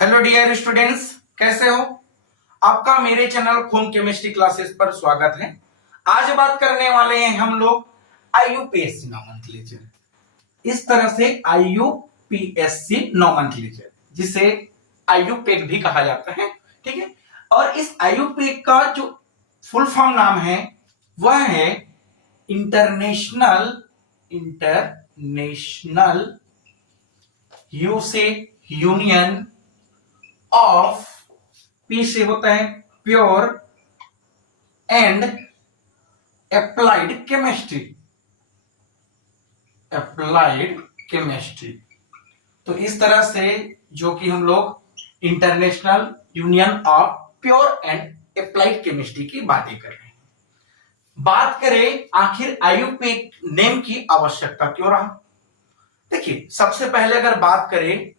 Hello dear students, कैसे हो? आपका मेरे चैनल होम केमिस्ट्री क्लासेस पर स्वागत है। आज बात करने वाले हैं हम लोग आईयूपीएससी नोमेनक्लेचर। इस तरह से आईयूपीएससी नोमेनक्लेचर, जिसे आईयूपीएक भी कहा जाता है, ठीक है। और इस आईयूपीएक का जो फुल फॉर्म नाम है वह है इंटरनेशनल यू से यूनियन ऑफ, पी से होता है प्योर एंड अप्लाइड केमिस्ट्री। तो इस तरह से जो कि हम लोग international union of pure and applied chemistry की बातें कर रहे हैं। बात करें आखिर आईयूपीएक नेम की आवश्यकता क्यों रहा। देखिए, सबसे पहले अगर बात करें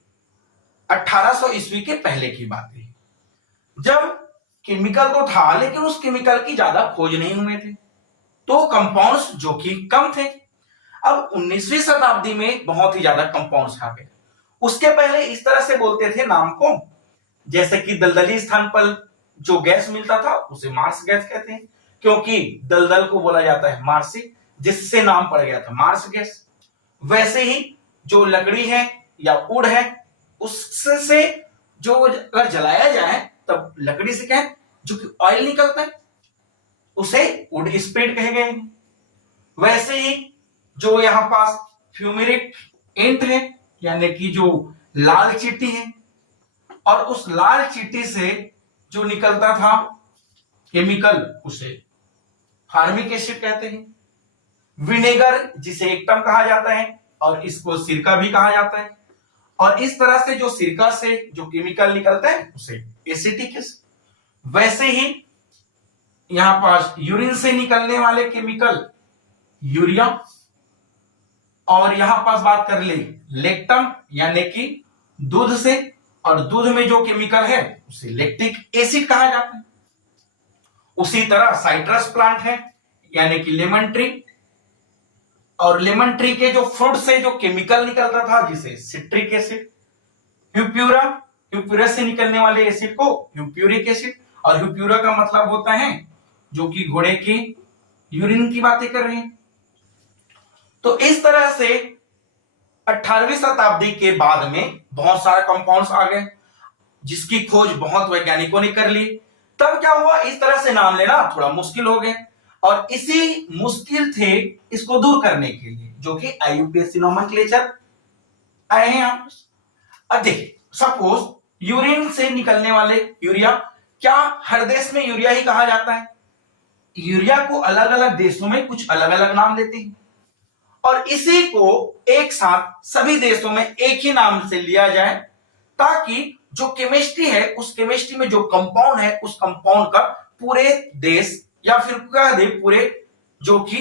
1800 ईस्वी के पहले की बात है, जब केमिकल तो था लेकिन उस केमिकल की ज्यादा खोज नहीं हुए थे, तो कंपाउंड्स जो कि कम थे। अब 19वीं शताब्दी में बहुत ही ज्यादा कंपाउंड्स आ गए। उसके पहले इस तरह से बोलते थे नाम को, जैसे कि दलदली स्थान पर जो गैस मिलता था उसे मार्स गैस कहते हैं, क्योंकि दलदल को बोला जाता है मार्सी, जिससे नाम पड़ गया था मार्स गैस। वैसे ही जो लकड़ी है या वुड है, उससे जो अगर जलाया जाए तब लकड़ी से क्या है, जो कि ऑयल निकलता है, उसे वुड स्प्रेड कहे गए। वैसे ही जो यहां पास फ्यूमेरिक इंक है, यानी कि जो लाल चींटी है, और उस लाल चींटी से जो निकलता था केमिकल, उसे फार्मिक एसिड कहते हैं। विनेगर, जिसे एक्टम कहा जाता है, और इसको सिरका भी कहा जाता है। और इस तरह से जो सिरका से जो केमिकल निकलता है उसे एसिटिक एसिड। वैसे ही यहां पास यूरिन से निकलने वाले केमिकल यूरिया, और यहां पास बात कर ले लेक्टम, यानी कि दूध से, और दूध में जो केमिकल है उसे लैक्टिक एसिड कहा जाता है। उसी तरह साइट्रस प्लांट है, यानी कि लेमन ट्री, और लेमन ट्री के जो फ्रूट से जो केमिकल निकलता था जिसे सिट्रिक एसिड। ह्यूप्यूरा से निकलने वाले एसिड को ह्यूप्यूरिक एसिड, और ह्यूप्यूरा का मतलब होता है जो कि घोड़े की यूरिन की बातें कर रहे हैं। तो इस तरह से 18वीं शताब्दी के बाद में बहुत सारे कंपाउंड्स आ गए, जिसकी खोज बहुत वैज्ञानिकों ने कर ली। तब क्या हुआ, इस तरह से नाम लेना थोड़ा मुश्किल हो गया, और इसी मुश्किल थे इसको दूर करने के लिए जो कि आईयूपीएससी नोमेनक्लेचर आए हैं। अब देखिए, सपोज यूरिन से निकलने वाले यूरिया, क्या हर देश में यूरिया ही कहा जाता है? यूरिया को अलग अलग देशों में कुछ अलग अलग नाम देते हैं, और इसी को एक साथ सभी देशों में एक ही नाम से लिया जाए, ताकि जो केमिस्ट्री है उस केमिस्ट्री में जो कंपाउंड है उस कंपाउंड का पूरे देश या फिर कह दे पूरे जो कि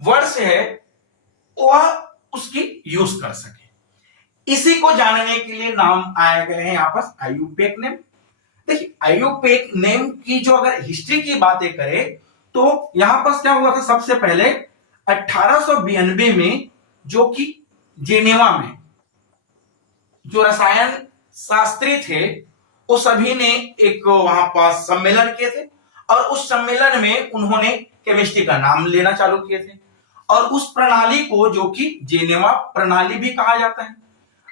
वर्ड से है वह उसकी यूज कर सके। इसी को जानने के लिए नाम आए गए हैं यहाँ पर आईयूपीएक नेम। देखिए, आईयूपीएक नेम की जो अगर हिस्ट्री की बातें करें तो यहां पर क्या हुआ था, सबसे पहले 1892 में जो कि जेनेवा में जो रसायन शास्त्री थे वो सभी ने एक वहां पास सम्मेलन किए थे, और उस सम्मेलन में उन्होंने केमिस्ट्री का नाम लेना चालू किए थे, और उस प्रणाली को जो कि जेनेवा प्रणाली भी कहा जाता है।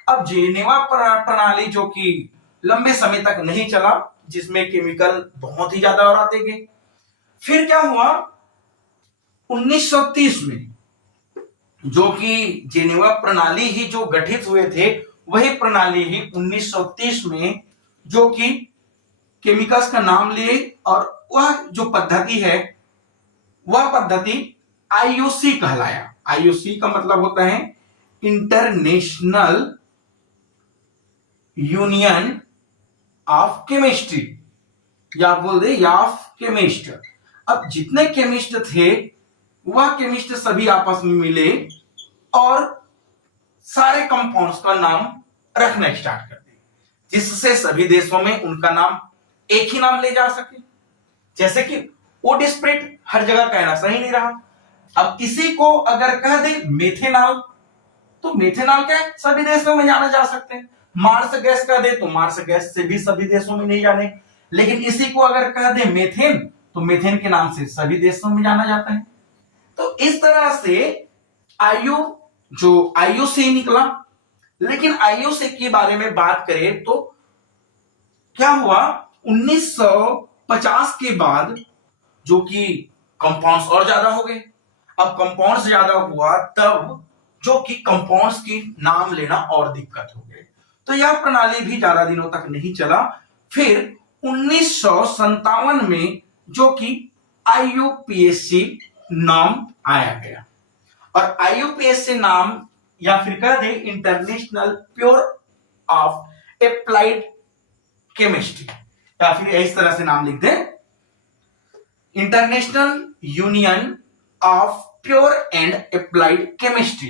अब जेनेवा प्रणाली जो कि लंबे समय तक नहीं चला, जिसमें केमिकल बहुत ही ज्यादा और आते गए। फिर क्या हुआ, 1930 में जो कि जेनेवा प्रणाली ही जो गठित हुए थे, वही प्रणाली ही 1930 में जो कि केमिकल्स का नाम लिए, और वह जो पद्धति है वह पद्धति आईयूसी कहलाया। आईयूसी का मतलब होता है इंटरनेशनल यूनियन ऑफ केमिस्ट्री, या बोल दे या ऑफ केमिस्ट। अब जितने केमिस्ट थे वह केमिस्ट सभी आपस में मिले और सारे कंपाउंड्स का नाम रखना स्टार्ट कर दिए, जिससे सभी देशों में उनका नाम एक ही नाम ले जा सके। जैसे कि वुड स्प्रेड हर जगह कहना सही नहीं रहा, अब इसी को अगर कह दे मेथेनॉल, तो मेथेनॉल क्या है, सभी देशों में जाना जा सकते हैं। मार्स गैस कह दे तो मार्स गैस से भी सभी देशों में नहीं जाने, लेकिन इसी को अगर कह दे मेथेन तो मेथेन के नाम से सभी देशों में जाना जाता है। तो इस तरह से आयु जो आयु से निकला, लेकिन आयु से के बारे में बात करें तो क्या हुआ 1950 के बाद जो कि कंपाउंड्स और ज्यादा हो गए। अब कंपाउंड्स ज्यादा हुआ तब जो कि कंपाउंड्स की नाम लेना और दिक्कत हो गए, तो यह प्रणाली भी ज्यादा दिनों तक नहीं चला। फिर 1957 में जो कि IUPAC नाम आया गया, और IUPAC नाम या फिर कह दे international pure of applied chemistry, या फिर इस तरह से नाम लिख दे international union of pure and applied chemistry.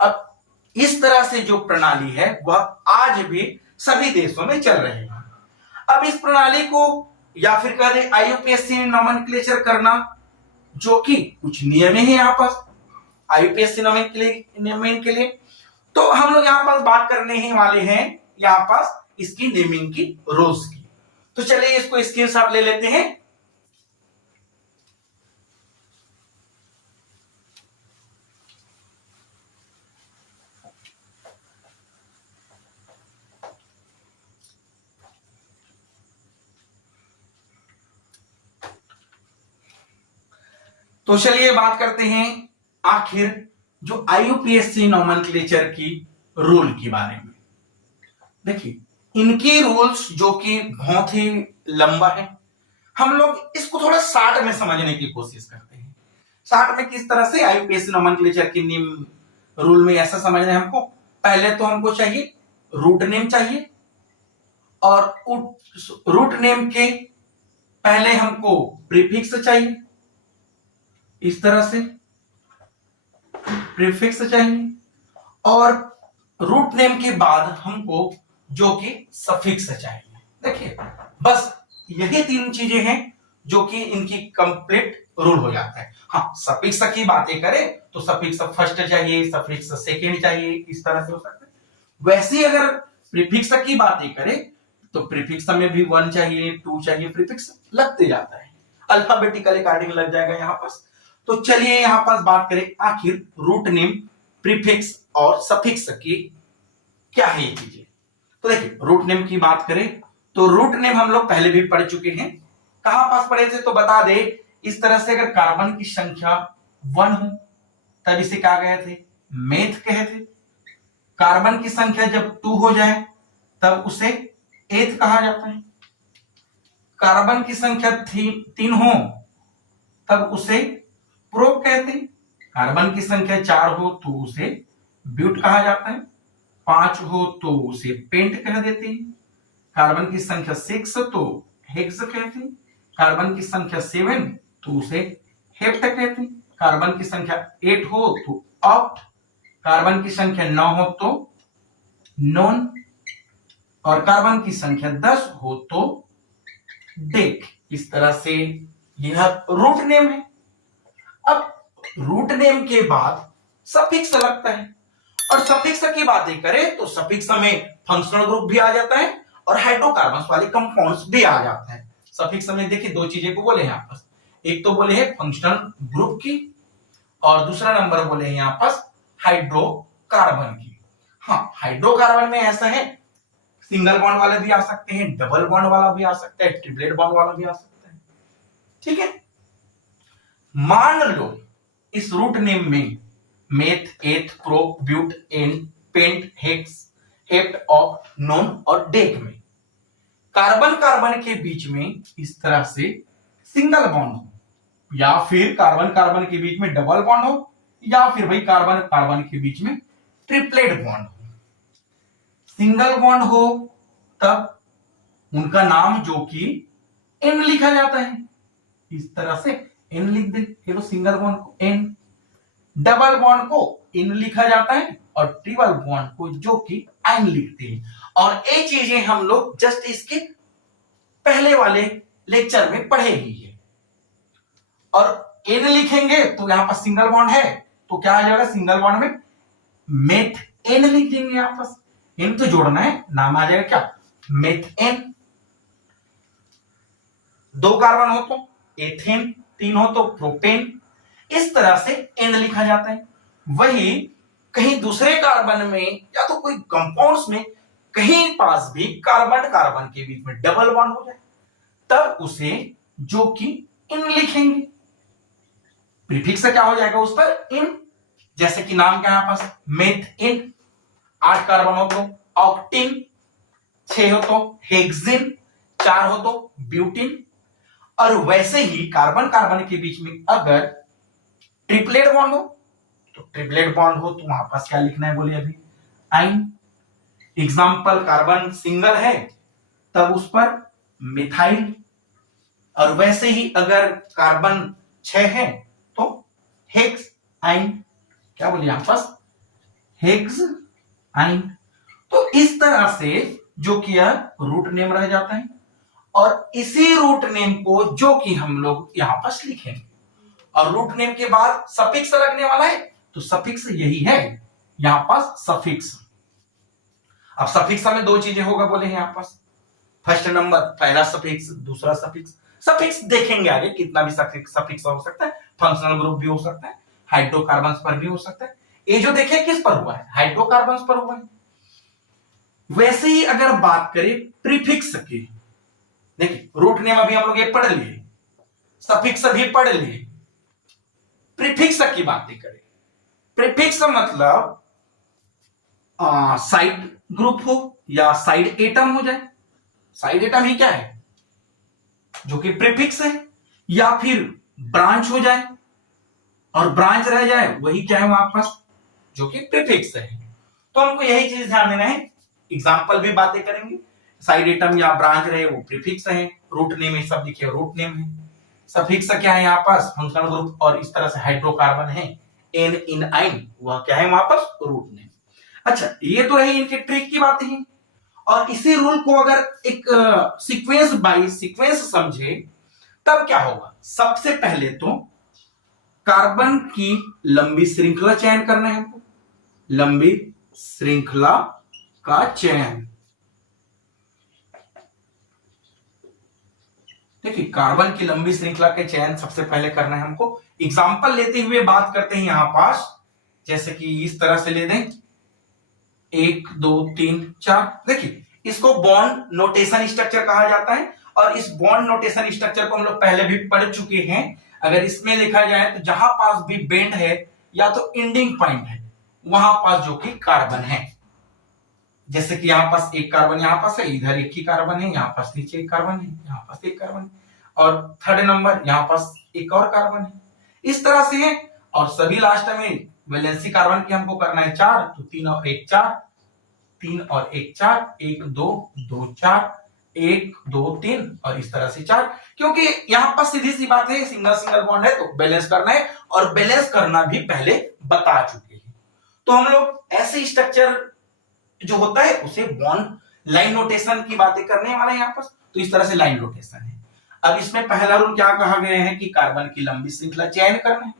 अब इस तरह से जो प्रणाली है वह आज भी सभी देशों में चल रही है। अब इस प्रणाली को या फिर कह दे IUPAC नोमेनक्लेचर करना, जो कि कुछ नियम है यहाँ पर IUPAC नेमिंग के लिए, तो हम लोग यहाँ पास बात करने ही वाले हैं यहाँ पास इसकी नेमिंग की रूल्स की। तो चलिए इसको स्क्रीनशॉट ले लेते हैं। तो चलिए बात करते हैं आखिर जो IUPAC नोमेनक्लेचर की रूल के बारे में। देखिए इनकी रूल्स जो कि बहुत ही लंबा है, हम लोग इसको थोड़ा शार्ट में समझने की कोशिश करते हैं। शार्ट में किस तरह से IUPAC नोमेनक्लेचर की नियम रूल में ऐसा समझना है हमको। पहले तो हमको चाहिए रूट नेम चाहिए, और रूट नेम के पहले हमको प्रीफिक्स चाहिए, इस तरह से प्रीफिक्स चाहिए, और रूट नेम के बाद हमको जो कि सफिक्स चाहिए। देखिए बस यही तीन चीजें हैं जो कि इनकी कंप्लीट रूल हो जाता है। हाँ, सफिक्स की बातें करें तो सफिक्स फर्स्ट चाहिए, सफिक्स सेकंड चाहिए, इस तरह से हो सकता है। वैसे ही अगर प्रीफिक्स की बातें करें तो प्रीफिक्स में भी 1 चाहिए, 2 चाहिए, प्रीफिक्स लगते जाता है, अल्फाबेटिकल अकॉर्डिंग लग जाएगा यहाँ पास। तो चलिए यहां पास बात करें आखिर रूट नेम, प्रीफिक्स और सफिक्स की क्या है ये चीजें। तो देखिए रूट नेम की बात करें तो रूट नेम हम लोग पहले भी पढ़ चुके हैं। कहां पास पढ़े थे तो बता दे, इस तरह से अगर कार्बन की संख्या 1 हो तब इसे क्या कहे थे, मेथ कहे थे। कार्बन की संख्या जब 2 हो जाए तब उसे एथ कहा जाता है। कार्बन की संख्या 3 हो तब उसे प्रोप कहते हैं। कार्बन की संख्या 4 हो तो उसे ब्यूट कहा जाता है, 5 हो तो उसे पेंट कह देते हैं। कार्बन की संख्या 6 तो हेक्स कहते हैं। कार्बन की संख्या 7 तो उसे हेप्ट कहते हैं। कार्बन की संख्या 8 हो तो ऑक्ट। कार्बन की संख्या 9 हो तो नॉन, और कार्बन की संख्या 10 हो तो डेक। इस तरह से यह रूट नेम है। अब रूट नेम के बाद सफिक्स लगता है, और सफिक्स की बातें करें तो सफिक्स में फंक्शनल ग्रुप भी आ जाता है और हाइड्रोकार्बन्स वाले कंपाउंड्स भी आ जाता है। सफिक्स में देखिए दो चीजें को बोले हैं आपस, एक तो बोले हैं फंक्शनल ग्रुप की, और दूसरा नंबर बोले हैं यहाँ पास हाइड्रोकार्बन की। हाँ, हाइड्रोकार्बन में ऐसा है सिंगल बॉन्ड वाले भी आ सकते हैं, डबल बॉन्ड वाला भी आ सकता है, ट्रिपलेट बॉन्ड वाला भी आ सकता है। ठीक है, मान लो इस रूट नेम में meth, eth, prop, but, en, pent, hex, hept, oct, non और डेक में कार्बन कार्बन के बीच में इस तरह से सिंगल बॉन्ड हो, या फिर कार्बन कार्बन के बीच में डबल बॉन्ड हो, या फिर भाई कार्बन कार्बन के बीच में ट्रिपलेट बॉन्ड हो। सिंगल बॉन्ड हो तब उनका नाम जो कि एन लिखा जाता है, इस तरह से एन लिख दे। ये तो सिंगल बॉन्ड को एन, डबल बॉन्ड को इन लिखा जाता है, और ट्रिपल बॉन्ड को जो कि आइन लिखते हैं। और ये चीजें हम लोग जस्ट इसके पहले वाले लेक्चर में पढ़े ही है। और एन लिखेंगे तो यहां पर सिंगल बॉन्ड है तो क्या आ जाएगा, सिंगल बॉन्ड में मेथ एन लिख देंगे यहां पर, इन तो जोड़ना है, नाम आ जाएगा क्या, मेथेन। 2 कार्बन हो तो एथेन, 3 हो तो प्रोपेन। इस तरह से एन लिखा जाता है। वही कहीं दूसरे कार्बन में या तो कोई कंपाउंड्स में कहीं पास भी कार्बन कार्बन के बीच में डबल बॉन्ड हो जाए, तब उसे जो कि इन लिखेंगे। प्रीफिक्स क्या हो जाएगा उस पर, इन। जैसे कि नाम क्या है यहां पास, मेथेन। 8 कार्बन हो तो ऑक्टेन, 6 हो तो हेक्सेन, 4 हो तो ब्यूटेन। और वैसे ही कार्बन कार्बन के बीच में अगर ट्रिपलेट बॉन्ड हो, तो ट्रिपलेट बॉन्ड हो तो वहां पास क्या लिखना है बोलिए अभी, आइन। एग्जाम्पल कार्बन सिंगल है तब उस पर मिथाइल। और वैसे ही अगर कार्बन 6 है तो हेक्स आइन, क्या बोलिए यहां पास, हेक्स आइन। तो इस तरह से जो कि रूट नेम रह जाता है, और इसी रूट नेम को जो कि हम लोग यहां पास लिखेंगे। और रूट नेम के बाद सफिक्स लगने वाला है, तो सफिक्स यही है यहां पास, सफिक्स। अब सफिक्स में 2 चीजें होगा बोले हैं यहां पास। फर्स्ट नंबर पहला सफिक्स, दूसरा सफिक्स। सफिक्स देखेंगे आगे कितना भी सफिक्स हो सकता है, फंक्शनल ग्रुप भी हो सकता है, हाइड्रोकार्बन्स पर भी हो सकता है। ये जो देखे किस पर हुआ है, हाइड्रोकार्बन्स पर हुआ है। वैसे ही अगर बात करें प्रीफिक्स की, देखिए रूट नेम अभी हम लोग ये पढ़ लिए, सफिक्स भी पढ़ लिए, प्रीफिक्स की बातें करें। प्रीफिक्स मतलब साइड ग्रुप हो या साइड एटम हो जाए। साइड एटम ही क्या है, जो कि प्रीफिक्स है, या फिर ब्रांच हो जाए और ब्रांच रह जाए, वही क्या है वहां पास, जो कि प्रीफिक्स है। तो हमको यही चीज ध्यान देना है, एग्जाम्पल भी बातें करेंगे। साइड एटम या ब्रांच रहे वो प्रीफिक्स है, रूट नेम ये सब लिखे रूट नेम है। सफिक्स क्या है यहाँ पास, फंक्शनल ग्रुप। और इस तरह से हाइड्रोकार्बन है एन इन आइन, वह क्या है वहां पास, रूट नेम। अच्छा, ये तो रही इनके ट्रिक की बातें हैं। और इसी रूल को अगर एक सीक्वेंस बाय सीक्वेंस समझे तब क्या होगा। सबसे पहले तो कार्बन की लंबी श्रृंखला चयन करना है हमको, लंबी श्रृंखला का चयन। देखिए कार्बन की लंबी श्रृंखला के चयन सबसे पहले करना है हमको। एग्जाम्पल लेते हुए बात करते हैं यहां पास, जैसे कि इस तरह से ले दें 1 2 3 4। देखिए इसको बॉन्ड नोटेशन स्ट्रक्चर कहा जाता है, और इस बॉन्ड नोटेशन स्ट्रक्चर को हम लोग पहले भी पढ़ चुके हैं। अगर इसमें देखा जाए तो जहां पास भी बेंड है या तो एंडिंग पॉइंट है, वहां पास जो कि कार्बन है। जैसे कि यहाँ पास एक कार्बन यहाँ पास है, इधर एक ही कार्बन है, यहाँ पास नीचे एक कार्बन है, यहाँ पास एक कार्बन है, और थर्ड नंबर यहाँ पास एक और कार्बन है। इस तरह से है। और सभी लास्ट में वैलेंसी कार्बन की हमको करना है 4, तो 3 और 1 4, 3 और 1 4, 1 2 2 4, 1 2 3 और इस तरह से 4। क्योंकि यहाँ पर सीधी सी बात है, सिंगल सिंगल बॉन्ड है तो बैलेंस करना है, और बैलेंस करना भी पहले बता चुके हैं। तो हम लोग ऐसे स्ट्रक्चर जो होता है उसे बॉन्ड लाइन नोटेशन की बातें करने वाले हैं यहाँ पर। तो इस तरह से लाइन नोटेशन है। अब इसमें पहला रूल क्या कहा गया है कि कार्बन की लंबी श्रृंखला चयन करना है।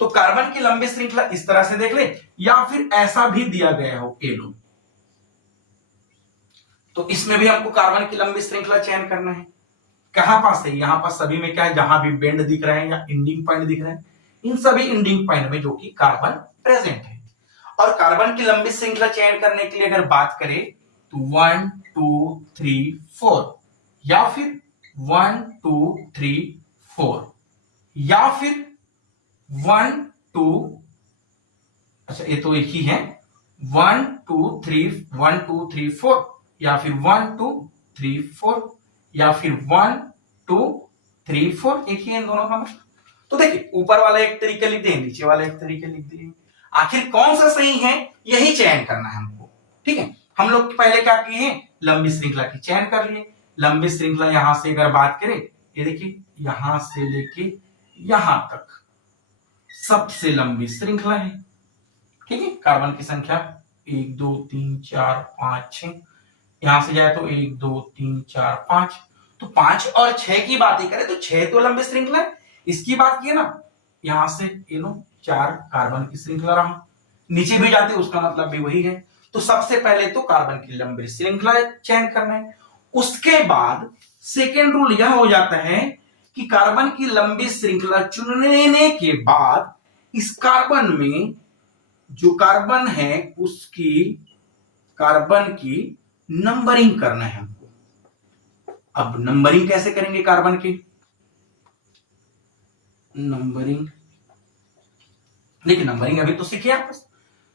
तो कार्बन की लंबी श्रृंखला इस तरह से देख ले, या फिर ऐसा भी दिया गया हो ए लो, तो इसमें भी हमको कार्बन की लंबी श्रृंखला चयन करना है। कहां पास है, यहां पास सभी में क्या है, जहां भी बेंड दिख रहे हैं या इंडिंग पॉइंट दिख रहे हैं, इन सभी इंडिंग पॉइंट में जो कि कार्बन प्रेजेंट है। और कार्बन की लंबी श्रृंखला चयन करने के लिए अगर बात करें तो 1 2 3 4, या फिर 1 2 3 4, या फिर 1 2, अच्छा ये तो एक ही है, 1 2 3 1 2 3 4, या फिर 1 2 3 4, या फिर 1 2 3 4, एक ही है इन दोनों का मतलब। तो देखिए ऊपर वाला एक तरीके लिख दिए, नीचे वाला एक तरीके लिख दिए, आखिर कौन सा सही है यही चयन करना है हमको। ठीक है, हम लोग पहले क्या किए हैं, लंबी श्रृंखला की चयन कर लिए। लंबी श्रृंखला यहां से अगर बात करें, ये देखिए यहां से लेके यहां तक सबसे लंबी श्रृंखला है। ठीक है, कार्बन की संख्या 1 2 3 4 5 6, यहां से जाए तो 1 2 3 4 5, तो 5 और 6 की बात करें तो 6 तो लंबी श्रृंखला है। इसकी बात की ना, यहां से 4 कार्बन की श्रृंखला रहा, नीचे भी जाते उसका मतलब भी वही है। तो सबसे पहले तो कार्बन की लंबी श्रृंखला चयन करना है। उसके बाद सेकेंड रूल यह हो जाता है कि कार्बन की लंबी श्रृंखला चुनने के बाद इस कार्बन में जो कार्बन है उसकी कार्बन की नंबरिंग करना है हमको। अब नंबरिंग कैसे करेंगे कार्बन की? नंबरिंग देखिए, नंबरिंग अभी तो सीखे आप।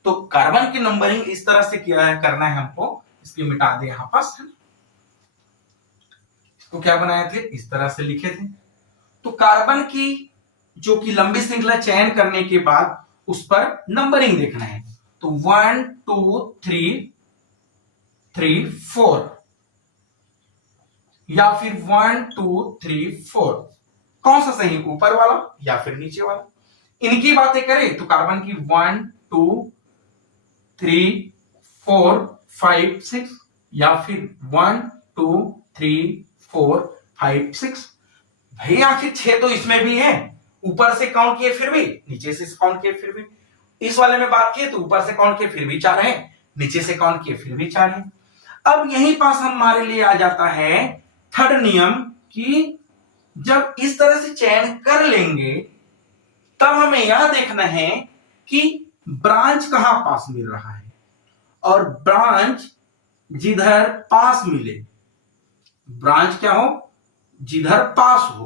तो कार्बन की नंबरिंग इस तरह से किया है, करना है हमको। इसके मिटा दे यहां पास, इसको क्या बनाए थे, इस तरह से लिखे थे। तो कार्बन की जो कि लंबी श्रृंखला चयन करने के बाद उस पर नंबरिंग देखना है। तो 1 2 3 3 4 या फिर 1 2 3 4, कौन सा सही, ऊपर वाला या फिर नीचे वाला? इनकी बातें करें तो कार्बन की 1 2 3 4 5 6 या फिर 1 2 3 4 5 6। भाई आखिर 6 तो इसमें भी है, ऊपर से काउंट किए फिर भी, नीचे से काउंट किए फिर भी। इस वाले में बात किए तो ऊपर से काउंट किए फिर भी 4 है, नीचे से काउंट किए फिर भी 4 है। अब यहीं पास हमारे लिए आ जाता है थर्ड नियम कि जब इस तरह से चयन कर लेंगे तब हमें यह देखना है कि ब्रांच कहां पास मिल रहा है, और ब्रांच जिधर पास मिले, ब्रांच क्या हो, जिधर पास हो,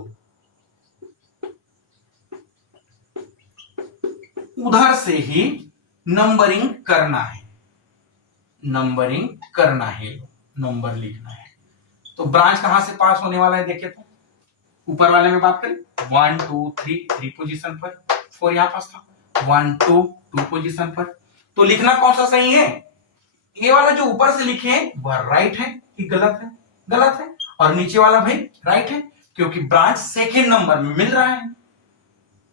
उधर से ही नंबरिंग करना है। नंबरिंग करना है, नंबर लिखना है। तो ब्रांच कहां से पास होने वाला है देखिए, तो ऊपर वाले में बात करें 1 2 3 पोजीशन पर, 4 यहां पास था, 1 2 2 पोजीशन पर। तो लिखना कौन सा सही है? ये वाला जो ऊपर से लिखे हैं वह राइट है कि गलत है? गलत है। और नीचे वाला भाई राइट है, क्योंकि ब्रांच सेकेंड नंबर में मिल रहा है।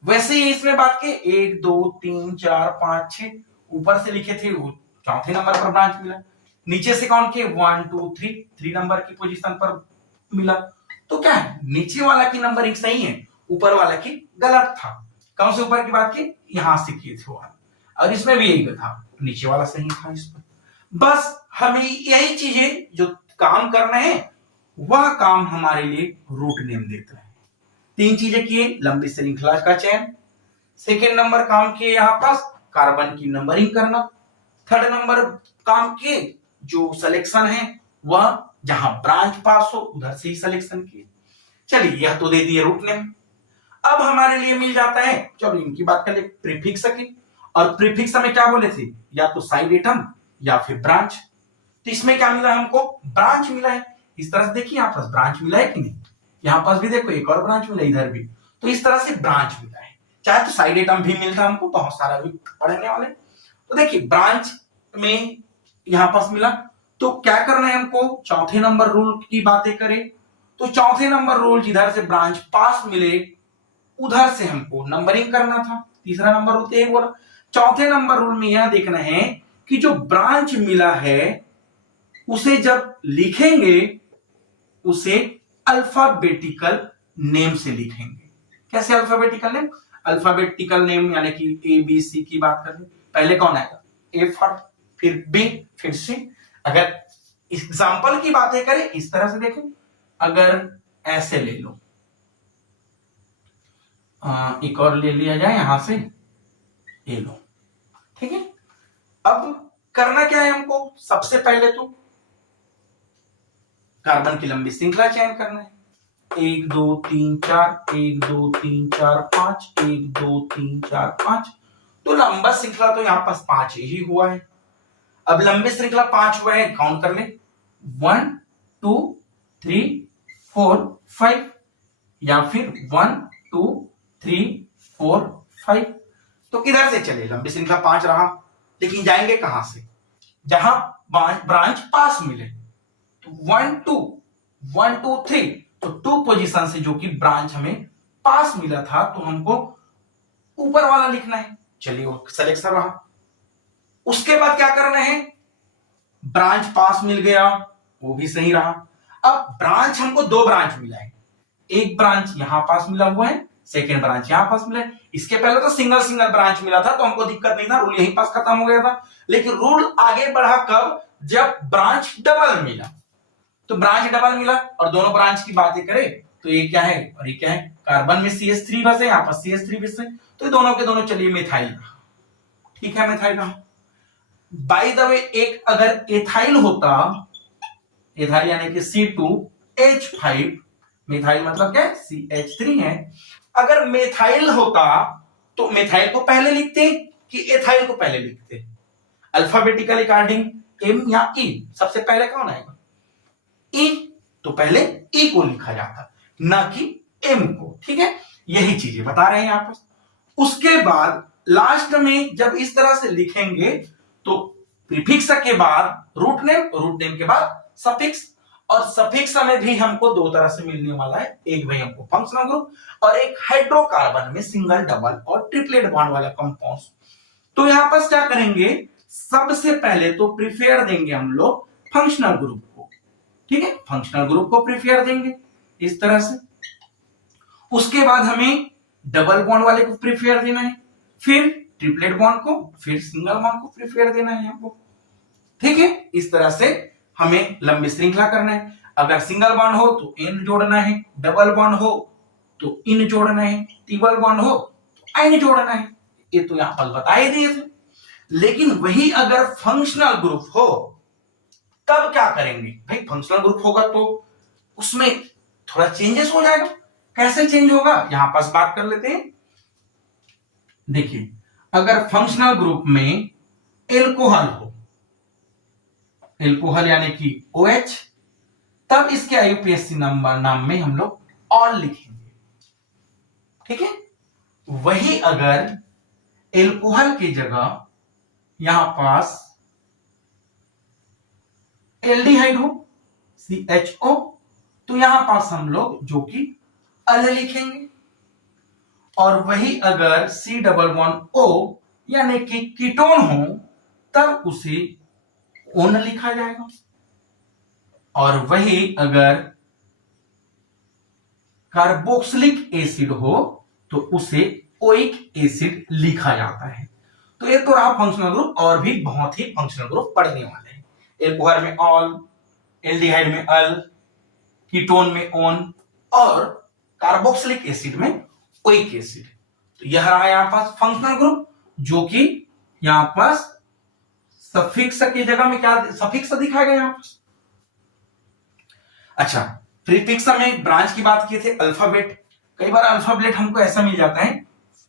वैसे ही इसमें बात के 1 2 3 4 5 6 ऊपर से लिखे थे वो चौथे नंबर पर ब्रांच मिला, नीचे से काउंट किए 1 2 3 नंबर की पोजीशन पर मिला। तो क्या है, नीचे वाला की नंबरिंग सही है, ऊपर वाला की गलत था। कौन से ऊपर की बात की, यहां से किए थे वो, और इसमें भी यही था, नीचे वाला सही था इस पर। बस हमें यही चीजें जो काम करना है वह काम हमारे लिए रूट नेम देता है। 3 चीजें किए, लंबी श्रृंखला का चयन, सेकेंड नंबर काम किए यहां पास कार्बन की नंबरिंग करना, थर्ड नंबर काम किए जो सिलेक्शन है वह जहां ब्रांच पास हो उधर से ही सिलेक्शन किए। चलिए यह तो दे दिए रूट नेम। अब हमारे लिए मिल जाता है, चलो इनकी बात कर ले, प्रीफिक्स की। और प्रीफिक्स में क्या बोले थे, या तो साइड एटम या फिर ब्रांच। तो इसमें क्या मिला हमको, ब्रांच मिला है। इस तरह से देखिए यहाँ पास ब्रांच मिला है कि नहीं, यहाँ पास भी देखो एक और ब्रांच मिला, इधर भी। तो इस तरह से ब्रांच मिला है, चाहे तो साइड एटम भी मिलता हमको, बहुत सारा भी पढ़ने वाले। तो देखिए ब्रांच में यहां पास मिला, तो क्या करना है हमको, चौथे नंबर रूल की बातें करें तो चौथे नंबर रूल जिधर से ब्रांच पास मिले उधर से हमको नंबरिंग करना था। तीसरा नंबर रूल तो बोला। चौथे नंबर रूल में यह देखना है कि जो ब्रांच मिला है उसे जब लिखेंगे उसे अल्फाबेटिकल नेम से लिखेंगे। कैसे अल्फाबेटिकल नेम? अल्फाबेटिकल नेम यानी कि ए बी सी की बात करें, पहले कौन आएगा, ए फॉर, फिर बी, फिर सी। अगर एग्जाम्पल की बातें करें इस तरह से देखें, अगर ऐसे ले लो, एक और ले लिया जाए यहां से, ये लो, ठीक है। अब करना क्या है हमको, सबसे पहले तो कार्बन की लंबी श्रृंखला चयन करना है। 1 2 3 4, 1 2 3 4 5, 1 2 3 4 5। तो लंबा श्रृंखला तो यहां पास 5 ही हुआ है। अब लंबी श्रृंखला 5 हुआ है, काउंट कर ले, 1 2 3 4 5, या फिर 1 2 3 4 5। तो किधर से चले, लंबी श्रृंखला 5 रहा, लेकिन जाएंगे कहां से, जहां ब्रांच पास मिले। तो 1 2 1 2 3, तो 2 पोजीशन से जो कि ब्रांच हमें पास मिला था, तो हमको ऊपर वाला लिखना है। चलिए वो सिलेक्शन रहा। उसके बाद क्या करना है, ब्रांच पास मिल गया, वो भी सही रहा। अब ब्रांच हमको 2 ब्रांच मिला है, एक ब्रांच यहां पास मिला हुआ है सेकेंड ब्रांच यहां पास मिला। इसके पहले तो सिंगल सिंगल ब्रांच मिला था तो हमको दिक्कत नहीं था, रूल यहीं पास खत्म हो गया था। लेकिन रूल आगे बढ़ा कब, जब ब्रांच डबल मिला। तो ब्रांच डबल मिला और दोनों ब्रांच की बातें करें तो ये क्या है और ये क्या है, कार्बन में CH3 बसे, यहाँ पर CH3 बसे, तो दोनों के दोनों चलिए मिथाइल। ठीक है, मिथाइल रहा। बाय द वे एक अगर एथाइल होता, एथाइल यानी कि C2H5, मिथाइल मतलब क्या CH3 है। अगर मेथाइल होता तो मेथाइल को पहले लिखते कि एथाइल को पहले लिखते, अल्फाबेटिकल अकॉर्डिंग एम या ई, सबसे पहले कौन आएगा, ई, तो पहले ई को लिखा जाता ना कि एम को। ठीक है, यही चीजें बता रहे हैं यहां पर। उसके बाद लास्ट में जब इस तरह से लिखेंगे तो प्रीफिक्स के बाद रूट नेम, रूट नेम के बाद सफिक्स, और सफिक्स में भी हमको दो तरह से मिलने वाला है, एक भाई हमको फंक्शनल ग्रुप और एक हाइड्रोकार्बन में सिंगल डबल और ट्रिपलेट बॉन्ड वाला कंपाउंड। तो यहां पर क्या करेंगे, सबसे पहले तो प्रीफेयर देंगे हम लोग फंक्शनल ग्रुप को। ठीक है, फंक्शनल ग्रुप को प्रीफेयर देंगे इस तरह से। उसके बाद हमें डबल बॉन्ड वाले को प्रीफेयर देना है, फिर ट्रिपलेट बॉन्ड को, फिर सिंगल बॉन्ड को प्रीफेयर देना है हमको। ठीक है, इस तरह से हमें लंबी श्रृंखला करना है। अगर सिंगल बॉन्ड हो तो एन जोड़ना है, डबल बॉन्ड हो तो इन जोड़ना है, ट्रिपल बॉन्ड हो तो आइन जोड़ना है। ये तो यहां पर बता ही दिए थे। लेकिन वही अगर फंक्शनल ग्रुप हो तब क्या करेंगे भाई, फंक्शनल ग्रुप होगा तो उसमें थोड़ा चेंजेस हो जाएगा। कैसे चेंज होगा, यहां पास बात कर लेते हैं। देखिए, अगर फंक्शनल ग्रुप में एल्कोहल हो, एल्कोहल यानी कि OH, तब इसके IUPAC नंबर नाम में हम लोग ऑल लिखेंगे। ठीक है, वही अगर एल्कोहल की जगह यहां पास एल्डिहाइड हो, CHO, तो यहां पास हम लोग जो कि अल लिखेंगे। और वही अगर C++O यानी कि कीटोन हो तब उसे ओन लिखा जाएगा। और वही अगर कार्बोक्सिलिक एसिड हो तो उसे ओइक एसिड लिखा जाता है। तो ये तो रहा फंक्शनल ग्रुप, और भी बहुत ही फंक्शनल ग्रुप पढ़ने वाले हैं। एल्कोहल में ऑल, एल्डिहाइड में अल, कीटोन में ओन, और कार्बोक्सिलिक एसिड में ओइक एसिड। तो यह रहा यहां पास फंक्शनल ग्रुप, जो कि यहां पास सफिक्स की जगह में क्या सफिक्स दिखाएगा यहां पर। अच्छा, प्रीफिक्स में ब्रांच की बात किए थे, अल्फाबेट। कई बार अल्फाबेट हमको ऐसा मिल जाता है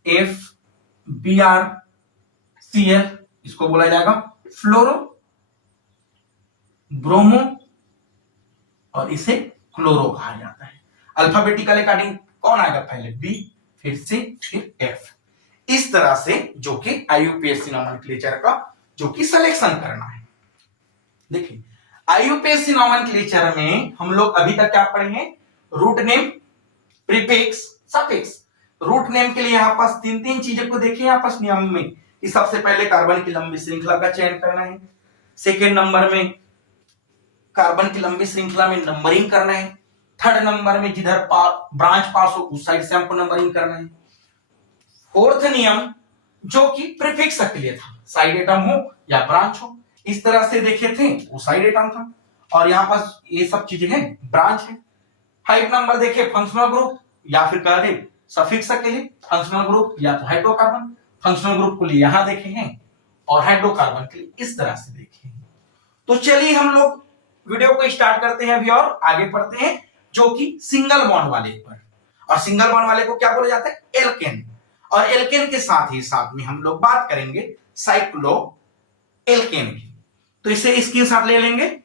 FBrCl, इसको बोला जाएगा फ्लोरो, ब्रोमो, और इसे क्लोरो कहा जाता है। अल्फाबेटिकल अकॉर्डिंग कौन आएगा पहले, B, फिर C, फिर F। इस तरह से जो कि IUPAC नोमेनक्लेचर का जो कि सिलेक्शन करना है। देखिए, IUPAC नोमेनक्लेचर में हम लोग अभी तक क्या पढ़ेंगे, root name, prefix, suffix. Root name के लिए यहां पास तीन तीन चीजों को देखिए यहां पास नियम में, कि सबसे पहले कार्बन की लंबी श्रृंखला का चयन करना है, सेकेंड नंबर में कार्बन की लंबी श्रृंखला में नंबरिंग करना है, थर्ड नंबर में जिधर ब्रांच पास हो उस साइड से हमको नंबरिंग करना है, फोर्थ नियम जो कि प्रीफिक्स के लिए था, साइड एटम हो या ब्रांच हो, इस तरह से देखे थे वो साइड एटम था, और यहां पास ये सब चीजें हैं ब्रांच है। 5 नंबर देखे फंक्शनल ग्रुप, या फिर कह दे सफिक्स के लिए फंक्शनल ग्रुप या तो हाइड्रोकार्बन, फंक्शनल ग्रुप के लिए यहां देखे हैं, और हाइड्रोकार्बन के लिए इस तरह से देखे हैं। तो चलिए हम लोग वीडियो को स्टार्ट करते हैं अभी और आगे पढ़ते हैं, जो कि सिंगल बॉन्ड वाले पर। और सिंगल बॉन्ड वाले को क्या बोला जाता है, एल्केन। और एल्केन के साथ ही साथ में हम लोग बात करेंगे साइक्लो एल्केन की। तो इसे स्क्रीनशॉट ले लेंगे।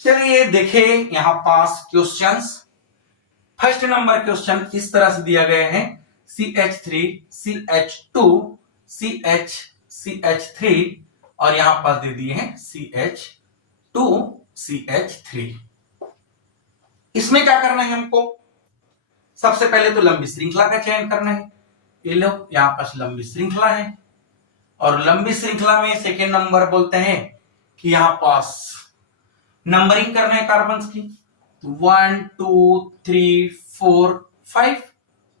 चलिए देखें यहां पास क्वेश्चंस। फर्स्ट नंबर क्वेश्चन इस तरह से दिया गया है, CH3, CH2, CH, CH3 और यहां पास दे दिए हैं CH2 CH3। इसमें क्या करना है हमको, सबसे पहले तो लंबी श्रृंखला का चयन करना है। ये लो यहां पास लंबी श्रृंखला है और लंबी श्रृंखला में सेकेंड नंबर बोलते हैं कि यहां पास नंबरिंग करना है कार्बन की, तो 1 2 3 4 5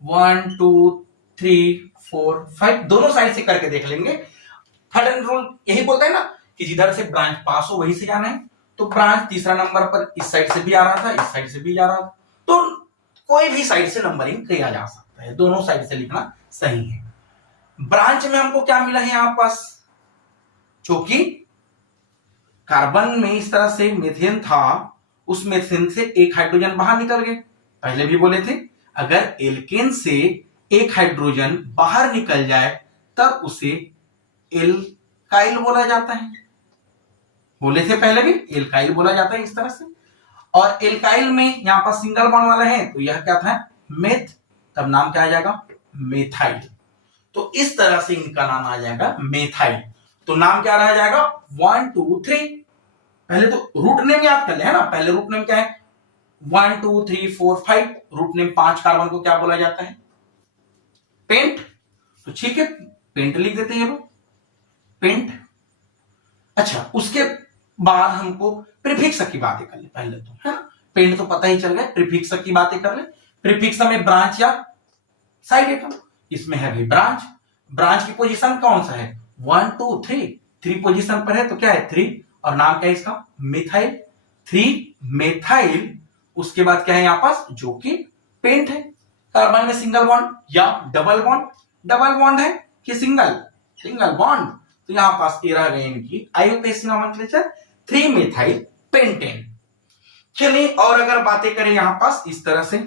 1 2 3 4 5 दोनों साइड से करके देख लेंगे। थर्ड एंड रूल यही बोलता है ना कि जिधर से ब्रांच पास हो वहीं से जाना है। तो ब्रांच तीसरा नंबर पर इस साइड से भी आ रहा था, इस साइड से भी जा रहा था, तो कोई भी साइड से नंबरिंग किया जा सकता है, दोनों साइड से लिखना सही है। ब्रांच में हमको क्या मिला है यहां पास, क्योंकि कार्बन में इस तरह से मीथेन था, उस मीथेन से एक हाइड्रोजन बाहर निकल गए। पहले भी बोले थे अगर एल्केन से एक हाइड्रोजन बाहर निकल जाए तब उसे एल्काइल बोला जाता है, बोले थे पहले भी, एल्काइल बोला जाता है इस तरह से। और एल्काइल में यहां पर सिंगल बॉन्ड वाला है तो यह क्या था, मेथ, तब नाम क्या आ जाएगा, मेथाइल। तो इस तरह से इनका नाम आ जाएगा मेथाइल। तो नाम क्या रह जाएगा 1 2 3। पहले तो रूट नेम याद कर ले, है ना, पहले रूट नेम क्या है 1 2 3 4 5। रूट नेम 5 कार्बन को क्या बोला जाता है, पेंट। तो ठीक है, पेंट लिख देते हैं लोग, पेंट। अच्छा, उसके बाद हमको प्रीफिक्स की बातें कर ले पहले तो, है ना, पेंट तो पता ही चल गया, प्रीफिक्स की बातें कर ले। प्रीफिक्स में ब्रांच या साइड एटम, इसमें है भाई ब्रांच। ब्रांच की पोजीशन कौन सा है 1 2 3, 3 पोजीशन पर है तो क्या है 3, और नाम क्या है इसका मिथाइल, 3 मेथाइल। उसके बाद क्या है यहां पास, जो कि पेंट है। कार्बन में सिंगल बॉन्ड या डबल बॉन्ड, डबल बॉन्ड है कि सिंगल, सिंगल बॉन्ड। तो यहां पास ये रह गए इनकी आईयूपीएसी नोमेनक्लेचर 3 मेथाइल पेंटेन। चलिए और अगर बातें करें यहां पास इस तरह से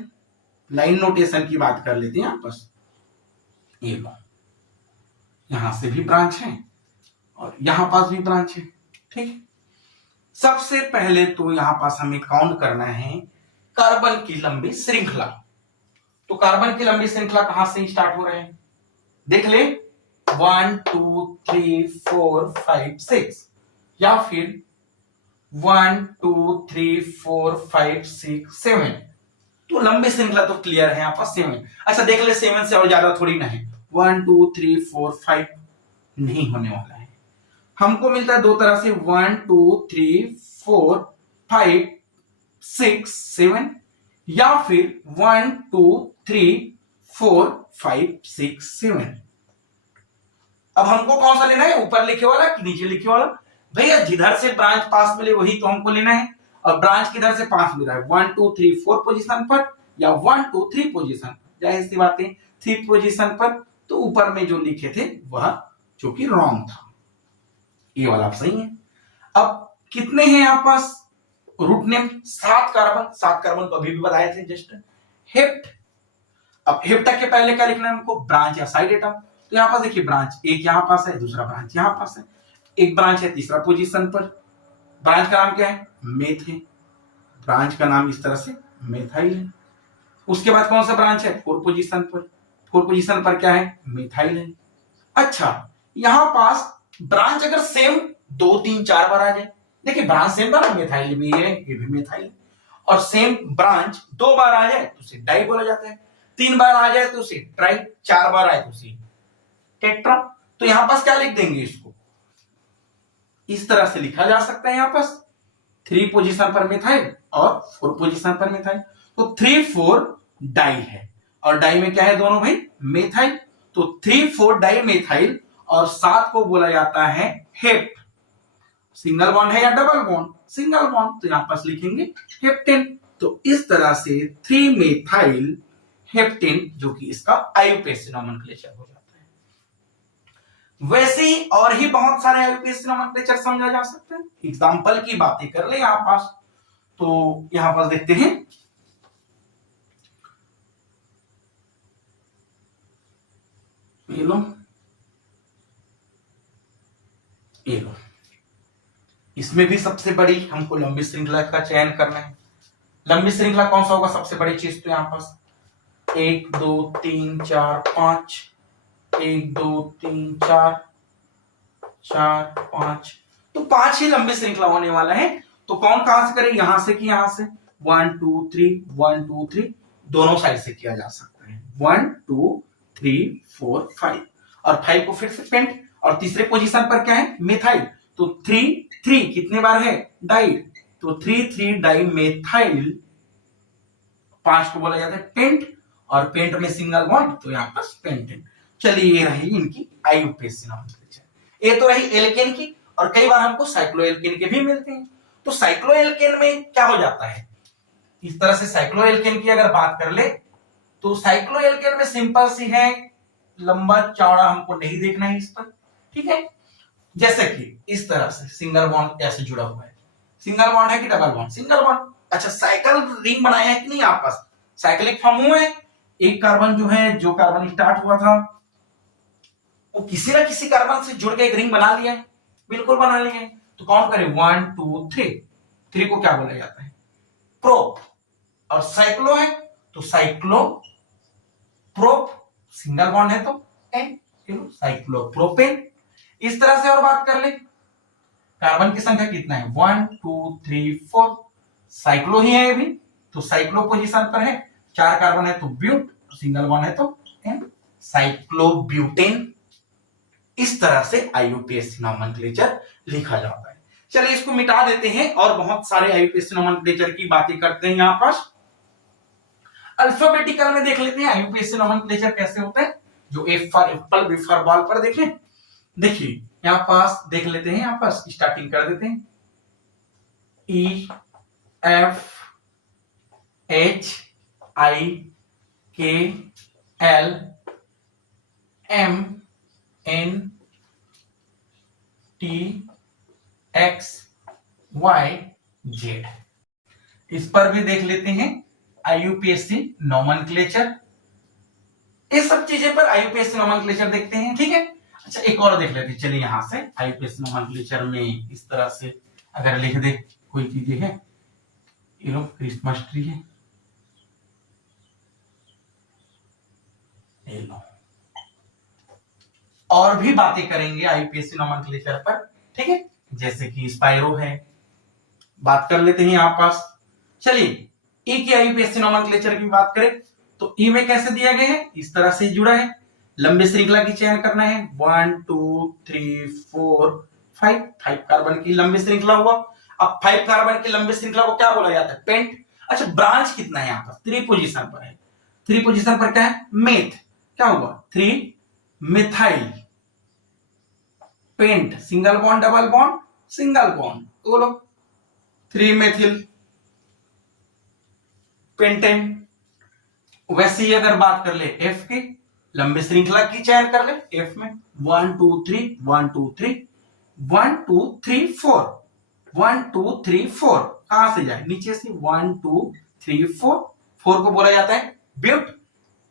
लाइन नोटेशन की बात कर लेते हैं यहां पास, ये लो यहां से भी ब्रांच है और यहां पास भी ब्रांच है, ठीक है। सबसे पहले तो यहां पास हमें काउंट करना है कार्बन की लंबी श्रृंखला। तो कार्बन की लंबी श्रृंखला कहां से स्टार्ट हो रहे हैं, देख ले 1 2 3 4 5 6, या फिर 1 2 3 4 5 6 7। तो लंबी श्रृंखला तो क्लियर है यहां पर 7। अच्छा देख ले 7 से और ज्यादा थोड़ी ना है, 1 2 3 4 5 नहीं होने वाला है। हमको मिलता है दो तरह से 1 2 3 4 5 6 7, या फिर 1 2 3 4 5 6 7। अब हमको कौन सा लेना है, ऊपर लिखे वाला कि नीचे लिखे वाला, भैया जिधर से ब्रांच पास मिले वही तो हमको लेना है। और ब्रांच किधर से पास मिल रहा है 1 2 3 4 पोजीशन पर या 1 2 3 पोजीशन पर, जाहिर सी बात है 3 पोजीशन पर, तो ऊपर में जो लिखे थे वह जो कि रॉन्ग था, ये वाला सही है। अब कितने हैं यहां पास, रूट नेम 7 कार्बन, 7 कार्बन को अभी भी बताए थे जस्ट, हेप्ट। अब हेप्टा के पहले क्या लिखना है हमको, ब्रांच या साइड एटम। तो यहां पास देखिए ब्रांच एक यहां पास है, दूसरा ब्रांच यहां पास है, एक ब्रांच है तीसरा पोजीशन पर। ब्रांच का नाम क्या है, मेथ है, ब्रांच का नाम इस तरह से मेथाइल है। उसके बाद कौन सा ब्रांच है 4 पोजीशन पर, 4 पोजीशन पर क्या है मेथाइल है। अच्छा यहां पास ब्रांच अगर सेम 2 3 4 बार आ जाए, देखिए ब्रांच सेम था ना, मेथाइल भी है ये भी मेथाइल है, और सेम ब्रांच 2 बार आ जाए तो उसे डाई बोला जाता है, 3 बार आ जाए तो उसे ट्राई, 4 बार आए तो उसे टेट्रा। तो यहां पास क्या लिख देंगे, इसको इस तरह से लिखा जा सकता है, यहां पास 3 पोजीशन पर मिथाइल और 4 पोजीशन पर मिथाइल, तो 3 4 डाई है, और डाई में क्या है दोनों भाई मेथाइल, तो 3 4 डाई मेथाइल, और 7 को बोला जाता है हेप्ट। सिंगल बॉन्ड है या डबल बॉन्ड, सिंगल बॉन्ड, तो यहां पास लिखेंगे हेप्टेन। तो इस तरह से 3 मेथाइल हेप्टेन जो कि इसका आईयूपीएसी नोमेनक्लेचर हो जाता है। वैसे ही और ही बहुत सारे आईयूपीएसी नोमेनक्लेचर समझा जा सकते हैं, एग्जांपल की बातें कर ले यहां पास। तो यहां पास देखते हैं, ये लो ये लो, इसमें भी सबसे बड़ी हमको लंबी श्रृंखला का चयन करना है। लंबी श्रृंखला कौन सा होगा सबसे बड़ी चीज, तो यहां पास 1 2 3 4 5, 1 2 3 4 4 5, तो 5 ही लंबी श्रृंखला होने वाला है। तो कौन कहां से करे, यहां से कि यहां से 1 2 3 1 2 3, दोनों साइड से किया जा सकता है। 1 2 3 4 5, और 5 को फिर से पेंट, और तीसरे पोजीशन पर क्या है, मिथाइल। तो 3 3 कितने बार है, डाई, तो 3 3 डाई मेथाइल। 5 को बोला जाता है पेंट, और पेंट में सिंगल बॉन्ड, तो यहां पर पेंटेन। चलिए ये रही इनकी आईयूपीएसी नॉमेनक्लेचर। ये तो रही एल्केन की, और कई बार हमको साइक्लोएल्केन के भी मिलते हैं। तो साइक्लोएल्केन में क्या हो जाता है, इस तरह से साइक्लोएल्केन की अगर बात कर ले, तो साइक्लोएल्केन में सिंपल सी है, लंबा चौड़ा हमको नहीं देखना है इस पर, ठीक है। जैसे कि इस तरह से सिंगल बॉन्ड ऐसे जुड़ा हुआ है, सिंगल बॉन्ड है कि डबल बॉन्ड, सिंगल बॉन्ड। अच्छा, साइकिल रिंग बनाया है कि नहीं आपस, साइक्लिक फॉर्म हुआ है। एक कार्बन जो है, जो कार्बन स्टार्ट हुआ था, वो किसी ना किसी कार्बन से जुड़ के एक रिंग बना लिया है, बिल्कुल बना लिया है। तो काउंट करें 1 2 3, 3 को क्या बोला जाता है, प्रोप, और साइक्लो है तो साइक्लो प्रोप, सिंगल बॉन्ड है तो एन, साइक्लोप्रोपेन। इस तरह से और बात कर ले, कार्बन की संख्या कितना है, 1 2 3 4, साइक्लो ही है ये भी, तो साइक्लो पोजीशन पर है, 4 कार्बन है तो ब्यूट, सिंगल बॉन्ड है तो एन, साइक्लोब्यूटेन। इस तरह से आईयूपीएसी नॉमेनक्लेचर लिखा जाता है। चलिए इसको मिटा देते हैं और बहुत सारे आईयूपीएसी नॉमेनक्लेचर की बातें करते हैं। यहां पर अल्फाबेटिकल में देख लेते हैं आईयूपीएसी नॉमेनक्लेचर कैसे होता है। जो A for apple, B for ball पर देखें, देखिए यहां पास देख लेते हैं, यहां पास स्टार्टिंग कर देते हैं, E F H I K L M N T X Y Z. इस पर भी देख लेते हैं आईयूपीएसी नॉमेनक्लेचर। ये सब चीजें पर आईयूपीएसी नॉमेनक्लेचर देखते हैं, ठीक है। अच्छा, एक और देख लेते हैं, चलिए यहां से आईयूपीएसी नॉमेनक्लेचर में इस तरह से अगर लिख दे कोई चीजें है, ये लो क्रिसमस ट्री है, ये लो, और भी बातें करेंगे आईयूपीएसी नॉमेनक्लेचर पर, ठीक है। जैसे कि स्पाइरो है, बात कर लेते हैं यहां पास। चलिए ई की आईयूपीएसी नॉमेनक्लेचर की बात करें तो ई में कैसे दिया गया है, इस तरह से जुड़ा है, लंबी श्रृंखला की चयन करना है, 1 2 3 4 5, 5 कार्बन की लंबी श्रृंखला हुआ। अब 5 कार्बन की लंबी श्रृंखला को क्या बोला जाता है, पेंट। अच्छा, ब्रांच कितना है, यहां पर 3 पोजीशन पर है, 3 पोजीशन पर क्या है, मेथ, क्या हुआ 3 methyl, pent, single bond double bond single bond, बोलो 3 मेथिल पेंटेन। वैसे ही अगर बात कर ले एफ की, लंबी श्रृंखला की चयन कर ले, एफ में 1 2 3 1 2 3 1 2 3 4 1 2 3 4, कहां से जाए, नीचे से 1 2 3 4, 4 को बोला जाता है ब्यूट,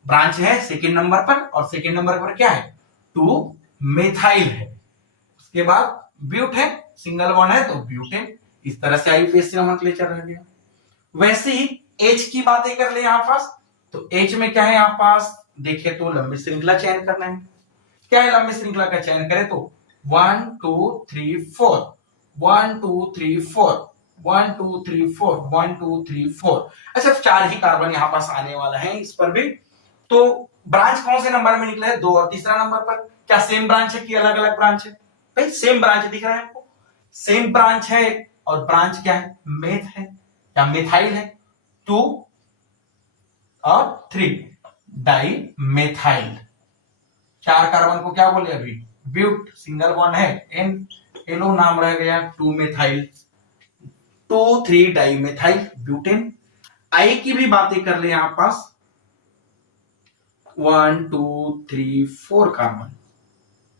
ब्रांच है सेकेंड नंबर पर, और सेकेंड नंबर पर क्या है 2 मेथाइल है, उसके बाद ब्यूट है, सिंगल बॉन्ड है तो ब्यूटेन। इस तरह से आईयूपीएसी नॉमेनक्लेचर रह गया। वैसे ही एच की बातें कर ले यहां पास, तो एच में क्या है, यहां पास देखे तो लंबी श्रृंखला चयन करना है, क्या है लंबी श्रृंखला का चयन करें तो 1 2 3 4 1 2 3 4 1 2 3 4 1 2 3 4। अच्छा, 4 ही कार्बन यहां पास आने वाला है इस पर भी। तो ब्रांच कौन से नंबर में निकला है, 2 और तीसरा नंबर पर। क्या सेम ब्रांच है कि अलग अलग ब्रांच है, भाई सेम ब्रांच दिख रहा है आपको, सेम ब्रांच है, और ब्रांच क्या है, मेथ है या मिथाइल है, 2 और 3 डाई मेथाइल। 4 कार्बन को क्या बोले अभी, ब्यूट, सिंगल बॉन्ड है एन, एलो नाम रह गया 2 मेथाइल, 2 3 डाई मेथाइल ब्यूटेन। आई की भी बातें कर ले यहां पास, 1 2 3 4 कार्बन,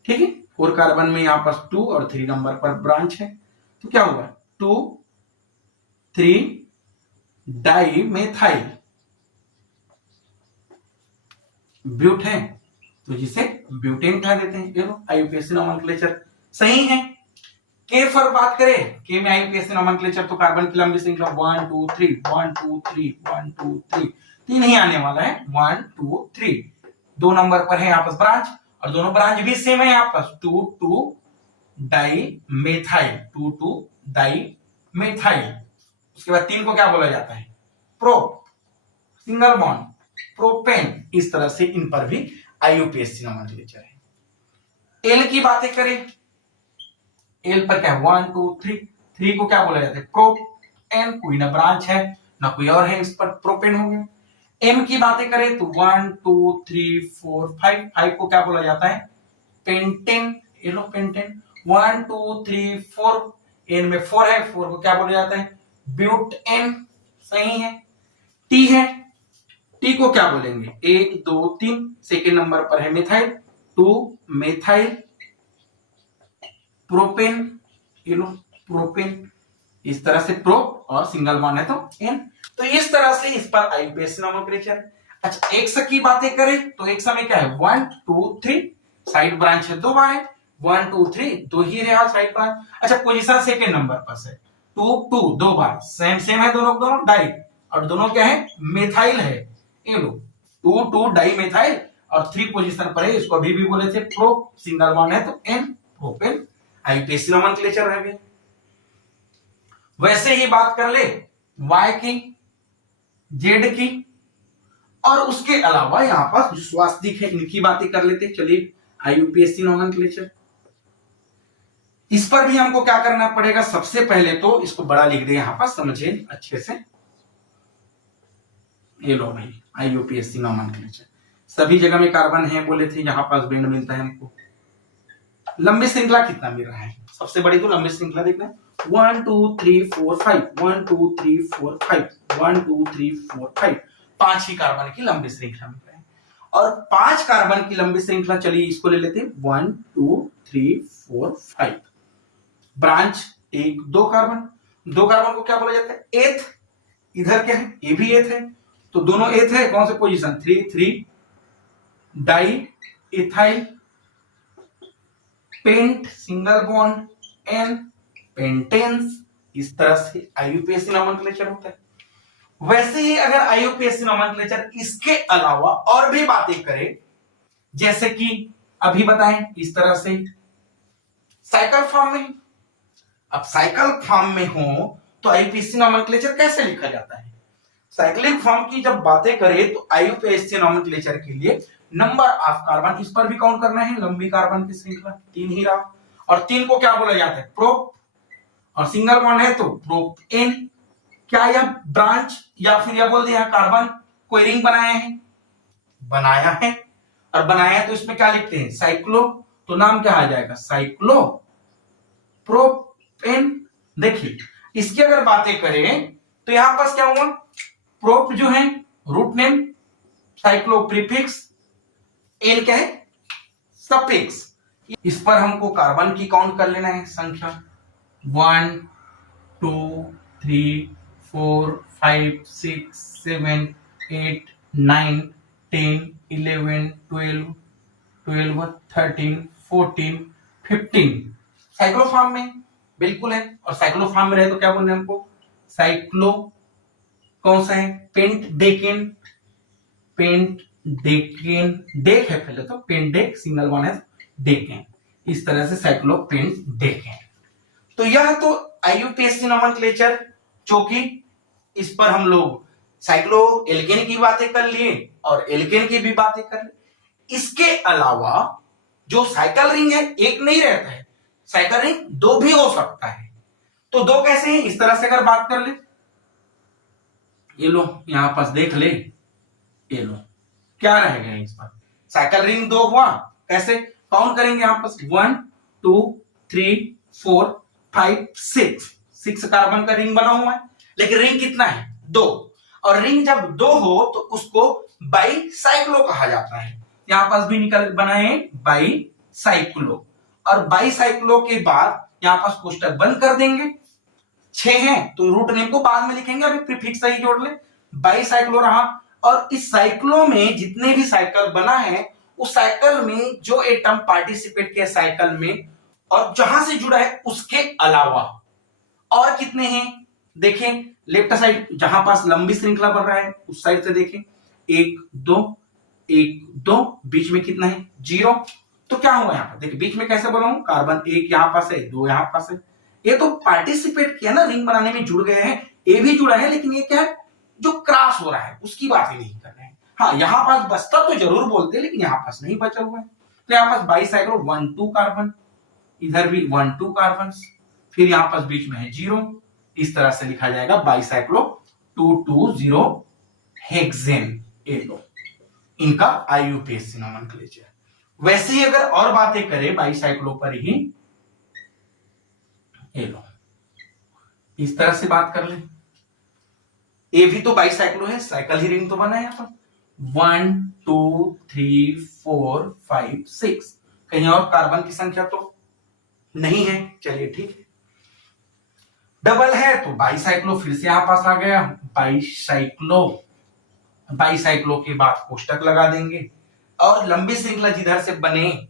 ठीक है, 4 कार्बन में यहां पास 2 और 3 नंबर पर ब्रांच है, तो क्या हुआ 2 3 डाई मेथाइल ब्यूट है, तो जिसे ब्यूटेन कह देते हैं। देखो आईयूपीएसी नॉमेनक्लेचर सही है। के पर बात करें, के में आईयूपीएसी नॉमेनक्लेचर तो कार्बन की लंबी श्रृंखला 1 2 3 1 2 3 1 2 3, 3 ही आने वाला है, 1 2 3, 2 नंबर पर है यहाँ पर ब्रांच, और दोनों ब्रांच भी सेम है यहाँ पर 2 2 डाई मेथाइल, 2 डाई मेथाइल। उसके बाद 3 को क्या बोला जाता है? Prop, single bond, propane. इस तरह से इन पर भी आईयूपीएसी नोमेनक्लेचर है। एल की बातें करें, एल पर क्या है? 1 2 3, 3 को क्या बोला जाता है? प्रोपेन, कोई ना ब्रांच है ना कोई और है, इस पर प्रोपेन हो गया। एम की बातें करें तो 1 2 3 4 5, 5 को क्या बोला जाता है? पेंटेन, ये लो पेंटेन। 1 2 3 4, एन में 4 है, 4 को क्या बोला जाता है? ब्यूटेन, सही है। टी है, टी को क्या बोलेंगे? 1 2 3, सेकेंड नंबर पर है मिथाइल, 2 मेथाइल प्रोपेन, ये लो प्रोपेन। इस तरह से प्रो और सिंगल बॉन्ड है तो एन। तो इस तरह से इस पर आईयूपीएसी नोमेनक्लेचर। अच्छा, एक्स की बातें करें तो एक्स में क्या है? 1 2 3, साइड ब्रांच है 2 बार है, 1 2 3 दो ही रहा साइड ब्रांच। अच्छा, पोजीशन सेकेंड नंबर पर है, 2 2 दो बार, सेम सेम है दोनों दोनों डाई, और दोनों क्या है? मेथाइल है, ये लो 2 2 डाई मेथाइल, और 3 पोजीशन पर है, इसको अभी भी बोले थे प्रो, सिंगल बॉन्ड है तो एन, प्रोपेन। आईयूपीएसी नोमेनक्लेचर रह गए। वैसे ही बात कर ले वाई की, जेड की, और उसके अलावा यहां पर जो स्वास्थ्यिक है इनकी बातें कर लेते। चलिए, आईयूपीएसी नोमेनक्लेचर, इस पर भी हमको क्या करना पड़ेगा? सबसे पहले तो इसको बड़ा लिख दे, यहां पर समझे अच्छे से। ये लो भाई, आईयूपीएसी नोमेनक्लेचर, सभी जगह में कार्बन है बोले थे, यहां पास बेंड मिलता है हमको। लंबी श्रृंखला कितना मिल रहा है? सबसे बड़ी तो लंबी श्रृंखला देखना, 1 2 3 4 5, 1 2 3 4 5, 1 2 3 4 5, 5 ही कार्बन की लंबी श्रृंखला मिल रही है। और 5 कार्बन की लंबी श्रृंखला, चलिए इसको ले लेते हैं, 1 2 3 4 5, ब्रांच 1 2 कार्बन, 2 कार्बन को क्या बोला जाता है? एथ। इधर क्या है? ये भी एथ है, तो दोनों एथ है। कौन से position? 3 3 di ethyl pent, single bond ane, pentanes. इस तरह से आईयूपीएसी नोमेनक्लेचर होता है। वैसे ही अगर आईयूपीएसी नोमेनक्लेचर इसके अलावा और भी बातें करें, जैसे कि अभी बताएं इस तरह से साइकिल फॉर्म में। अब साइकिल फॉर्म में हो तो आईयूपीएसी नोमेनक्लेचर कैसे लिखा जाता है? साइक्लिक फॉर्म की जब बातें करें तो आईयूपीएसी नोमेनक्लेचर के लिए नंबर ऑफ कार्बन, इस पर भी काउंट करना है, लंबी कार्बन की श्रृंखला 3 ही रहा, और 3 को क्या बोला जाता है? प्रोप, और सिंगल बॉन्ड है तो प्रोपेन। क्या यह ब्रांच या फिर यह बोल दिया कार्बन कोई रिंग बनाया है? बनाया है, और बनाया है तो इसमें क्या लिखते हैं? साइक्लो, तो नाम क्या आ जाएगा? Cyclo propane. देखिए, इसकी अगर बातें करें तो यहां पास क्या हुआ? प्रोप जो है root name, cyclo prefix, ane क्या है? सफिक्स। इस पर हमको कार्बन की काउंट कर लेना है संख्या, 1 2 3 4 5 6 7 8 9 10 11 12 12 13 14 15। साइक्लोफॉर्म में बिल्कुल है, और साइक्लोफॉर्म में रहे तो क्या बोलना है हमको? साइक्लो, कौन सा है? Pent decane, pent decane, dec है पहले तो, पेंट डेक, सिंगल वन है डेकेन। इस तरह से साइक्लो पेंट डेकेन। तो यह तो आईयूपीएसी नोमेनक्लेचर, जो कि इस पर हम लोग साइक्लो एल्केन की बातें कर लिए और एल्केन की भी बातें कर ली। इसके अलावा जो साइकिल रिंग है एक नहीं रहता है, साइकिल रिंग 2 भी हो सकता है। तो 2 कैसे हैं? इस तरह से अगर बात कर ले, ये लो यहां पास देख ले, ये लो क्या रहेगा इस पर? साइकिल रिंग 2 हुआ, कैसे काउंट करेंगे? यहां पास 1 2 3 4 5 6 कार्बन का रिंग बना हुआ है, लेकिन रिंग कितना है? 2। और रिंग जब 2 हो तो उसको बाईसाइक्लो कहा जाता है। यहां पास भी निकल बनाए बाईसाइक्लो, और बाईसाइक्लो के बाद यहां पास कोष्टक बंद कर देंगे। 6 है तो रूट नेम को बाद में लिखेंगे, अभी प्रीफिक्स सही जोड़ ले, बाईसाइक्लो रहा। और इस साइक्लो में जितने भी साइकिल बना है, उस साइकिल में जो एटम पार्टिसिपेट किया साइकिल में और जहां से जुड़ा है उसके अलावा और कितने हैं देखें। लेफ्ट साइड जहां पास लंबी श्रृंखला बन रहा है उस साइड से देखें, 1 2 1 2, बीच में कितना है? 0, तो क्या हुआ यहाँ पर देखिए, बीच में कैसे बोला हूं, कार्बन एक यहाँ पास है, दो यहाँ पास है, ये तो पार्टिसिपेट किया ना, रिंग बनाने में जुड़ गए हैं, ये भी जुड़ा है, लेकिन ये क्या है जो क्रॉस हो रहा है उसकी बात ही नहीं कर रहे हैं। हाँ यहाँ पास बचता तो जरूर बोलते, लेकिन यहाँ पास नहीं बचा हुआ है। तो यहाँ पास बाईसाइक्लो 1 2 कार्बन, इधर भी 1 2 कार्बन, फिर यहाँ पास बीच में है 0, इस तरह से लिखा जाएगा बाईसाइक्लो 220 हेक्सेन। ये लो इनका आईयूपीएसी नोमेनक्लेचर। वैसे ही अगर और बातें करें बाईसाइक्लो पर ही, ये लो इस तरह से बात कर ले, ये भी तो बाईसाइक्लो है, साइकिल ही रिंग तो बना है यहाँ पर 1 2 3 4 5 6, कहीं और कार्बन की संख्या तो नहीं है। चलिए ठीक है, डबल है तो बाईसाइक्लो फिर से यहां पास आ गया, बाईसाइक्लो के बाद कोष्टक लगा देंगे और लंबी श्रृंखला जिधर से बने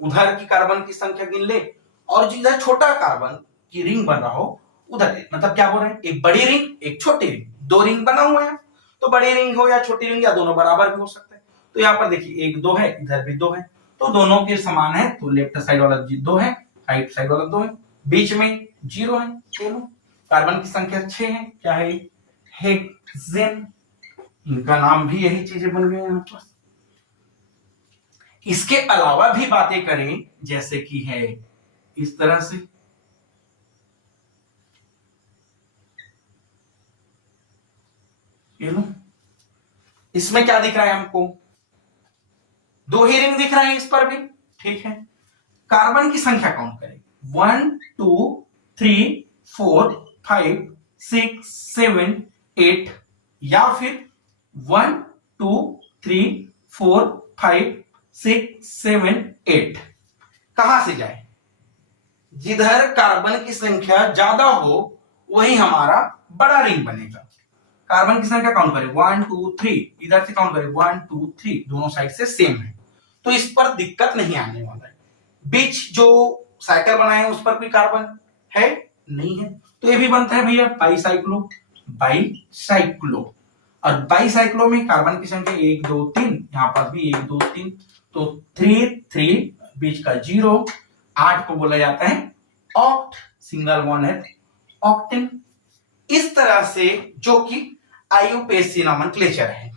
उधर की कार्बन की संख्या गिन ले, और जिधर छोटा कार्बन की रिंग बन रहा हो उधर, मतलब क्या बोल रहे हैं, एक बड़ी रिंग एक छोटी रिंग, दो रिंग बना हुआ है, तो बड़ी रिंग हो या छोटी रिंग या दोनों बराबर भी हो सकते हैं। तो यहाँ पर देखिए एक 2 है, इधर भी 2 है, तो दोनों के समान है, तो लेफ्ट साइड वाला 2 है, राइट साइड वाला 2 है, बीच में 0 है, दोनों कार्बन की संख्या 6 है, क्या है हेक्सेन, इनका नाम भी यही चीजें बन गए यहाँ पर। इसके अलावा भी बातें करें जैसे कि है इस तरह से, ये लो इसमें क्या दिख रहा है हमको, 2 ही रिंग दिख रहा है इस पर भी, ठीक है। कार्बन की संख्या काउंट करें 1 2 3 4 5 6 7 8, या फिर 1 2 3 4 5 6 7 8, कहां से जाए, जिधर कार्बन की संख्या ज्यादा हो वही हमारा बड़ा रिंग बनेगा। कार्बन की संख्या काउंट करें 1 2 3, इधर से काउंट करें 1 2 3, दोनों साइड से सेम है, तो इस पर दिक्कत नहीं आने वाला है। बीच जो साइकिल बनाए उस पर कोई कार्बन है नहीं है, तो ये भी बनता है भैया बाईसाइक्लो। और बाईसाइक्लो में कार्बन की संख्या 1 2 3, यहाँ पर भी 1 2 3, तो 3 3, बीच का 0, 8 को बोला जाता है ऑक्ट, सिंगल वन है ऑक्टेन। इस तरह से जो कि आईयूपीएसी नोमेनक्लेचर है।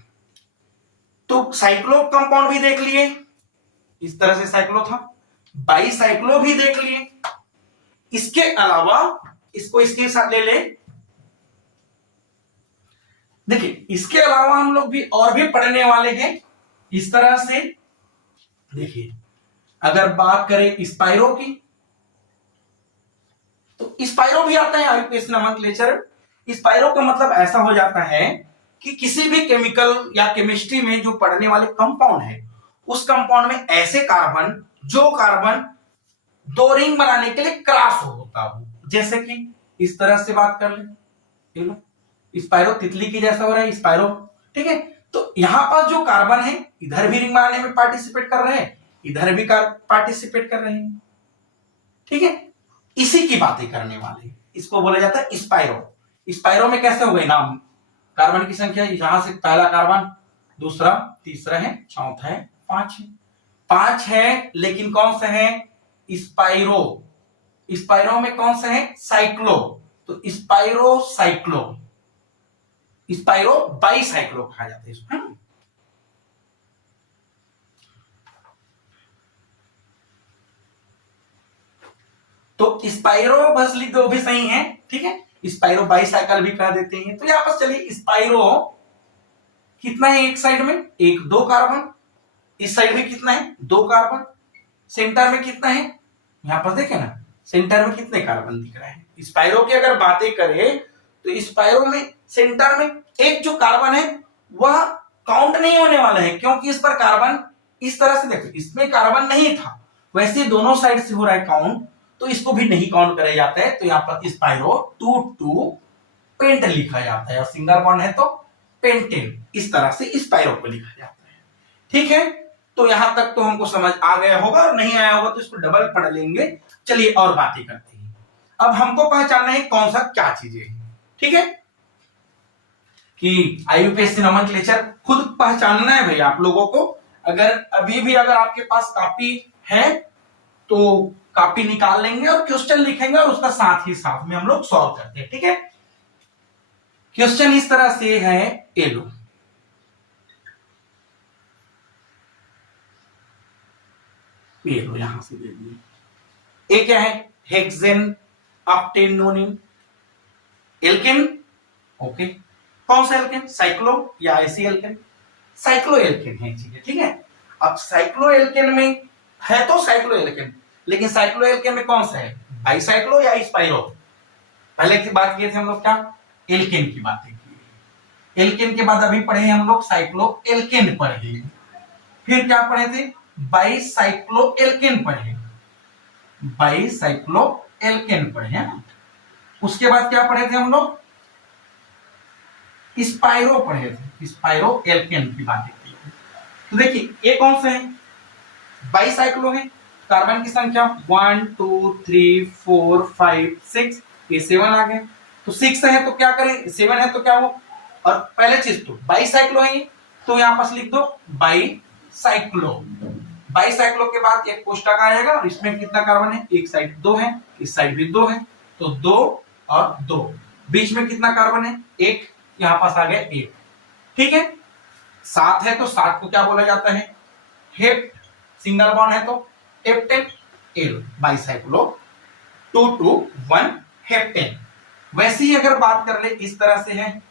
तो साइक्लो कंपाउंड भी देख लिए, इस तरह से साइक्लो था, बाईसाइक्लो भी देख लिए। इसके अलावा इसको इसके साथ ले ले, देखिए इसके अलावा हम लोग भी और भी पढ़ने वाले हैं इस तरह से। देखिए अगर बात करें स्पाइरो की, तो स्पाइरो भी आता है आईयूपीएसी नोमेनक्लेचर। स्पाइरो का मतलब ऐसा हो जाता है कि किसी भी केमिकल या केमिस्ट्री में जो पढ़ने वाले कंपाउंड है, उस कंपाउंड में ऐसे कार्बन जो कार्बन 2 रिंग बनाने के लिए क्रॉस होता हो, जैसे कि इस तरह से बात कर ले, स्पाइरो तितली की जैसा हो रहा है स्पाइरो, ठीक है। तो यहां पर जो कार्बन है इधर भी रिंग बनाने में पार्टिसिपेट कर रहे हैं, इधर भी पार्टिसिपेट कर रहे हैं, ठीक है। इसी की बातें करने वाले, इसको बोला जाता है स्पाइरो। स्पाइरो में कैसे हो गए नाम, कार्बन की संख्या यहां से पहला कार्बन, दूसरा, तीसरा है, चौथा है, 5 है, 5 है, लेकिन कौन सा है स्पाइरो, स्पाइरो में कौन सा है साइक्लो, तो स्पाइरो साइक्लो, स्पाइरो बाईसाइक्लो कहा जाता है इसको। तो स्पाइरो बस लिख दो भी सही है, ठीक है, स्पाइरो बाईसाइकिल भी कह देते हैं। तो यहां पर चलिए स्पाइरो कितना है, एक साइड में 1 2 कार्बन, इस साइड में कितना है 2 कार्बन, सेंटर में कितना है, यहां पर देखे ना सेंटर में कितने कार्बन दिख रहे हैं। स्पाइरो की अगर बातें करें तो स्पाइरो में सेंटर में एक जो कार्बन है वह काउंट नहीं होने वाला है, क्योंकि इस पर कार्बन इस तरह से देखो, इसमें कार्बन नहीं था, वैसे दोनों साइड से हो रहा है काउंट, तो इसको भी नहीं काउंट करा जाता है। तो यहाँ पर स्पाइरो 2 2 पेंट लिखा जाता है, और सिंगल बॉन्ड है तो पेंटेन, इस तरह से स्पाइरो को लिखा जाता है, ठीक है। तो यहां तक तो हमको समझ आ गया होगा, और नहीं आया होगा तो इसको डबल पढ़ लेंगे। चलिए और बातें करते हैं। अब हमको पहचानना है कौन सा क्या चीजें है, ठीक है, कि आईयूपीएसी नोमेनक्लेचर खुद पहचानना है भैया आप लोगों को। अगर अभी भी अगर आपके पास कॉपी है तो कॉपी निकाल लेंगे और क्वेश्चन लिखेंगे और उसका साथ ही साथ में हम लोग सॉल्व करते हैं, ठीक है। क्वेश्चन इस तरह से है, ये लो यहां से दे दिए। ये क्या है, हेक्सेन ऑक्टेन नोनिन एल्केन, ओके। कौन सा एल्केन, साइक्लो या आईसी एल्केन, साइक्लो एल्केन है चीजें, ठीक है। अब साइक्लो एल्केन में है तो साइक्लो एल्केन, लेकिन साइक्लो एल्केन में कौन सा है, बाइसाइक्लो या स्पाइरो। पहले की बात किए थे हम लोग क्या, एल्केन की बातें की। एल्केन के बाद अभी पढ़े हम लोग साइक्लो एल्केन पढ़े, फिर क्या पढ़े थे, बाइसाइक्लो एल्केन पढ़े, बाइसाइक्लो एल्केन पढ़े है ना। उसके बाद क्या पढ़े थे हम लोग, स्पाइरो पढ़े थे, स्पाइरो एल्केन की बातें की। तो देखिए ये कौन से है, बाइसाइक्लो है, कार्बन की संख्या 1 2 3 4 5 6, ये 7 आ गए। तो 6 है तो क्या करें, 7 है तो क्या हो, और पहले चीज तो बाइसाइक्लो है ये, तो यहां पास लिख दो बाइसाइक्लो। बाइसाइक्लो के बाद एक कोष्टक आएगा और इसमें कितना कार्बन है, एक साइड 2 है, इस साइड भी 2 है, तो 2 और 2, बीच में कितना कार्बन है, एक, यहां पास आ गया 1, ठीक है। 7 है तो 7 को क्या बोला जाता है, हेप्ट, सिंगल बॉन्ड है तो हेप्टेन, एल बाइसाइक्लो 2 2 1 हेप्टेन। वैसे ही अगर बात कर ले इस तरह से है,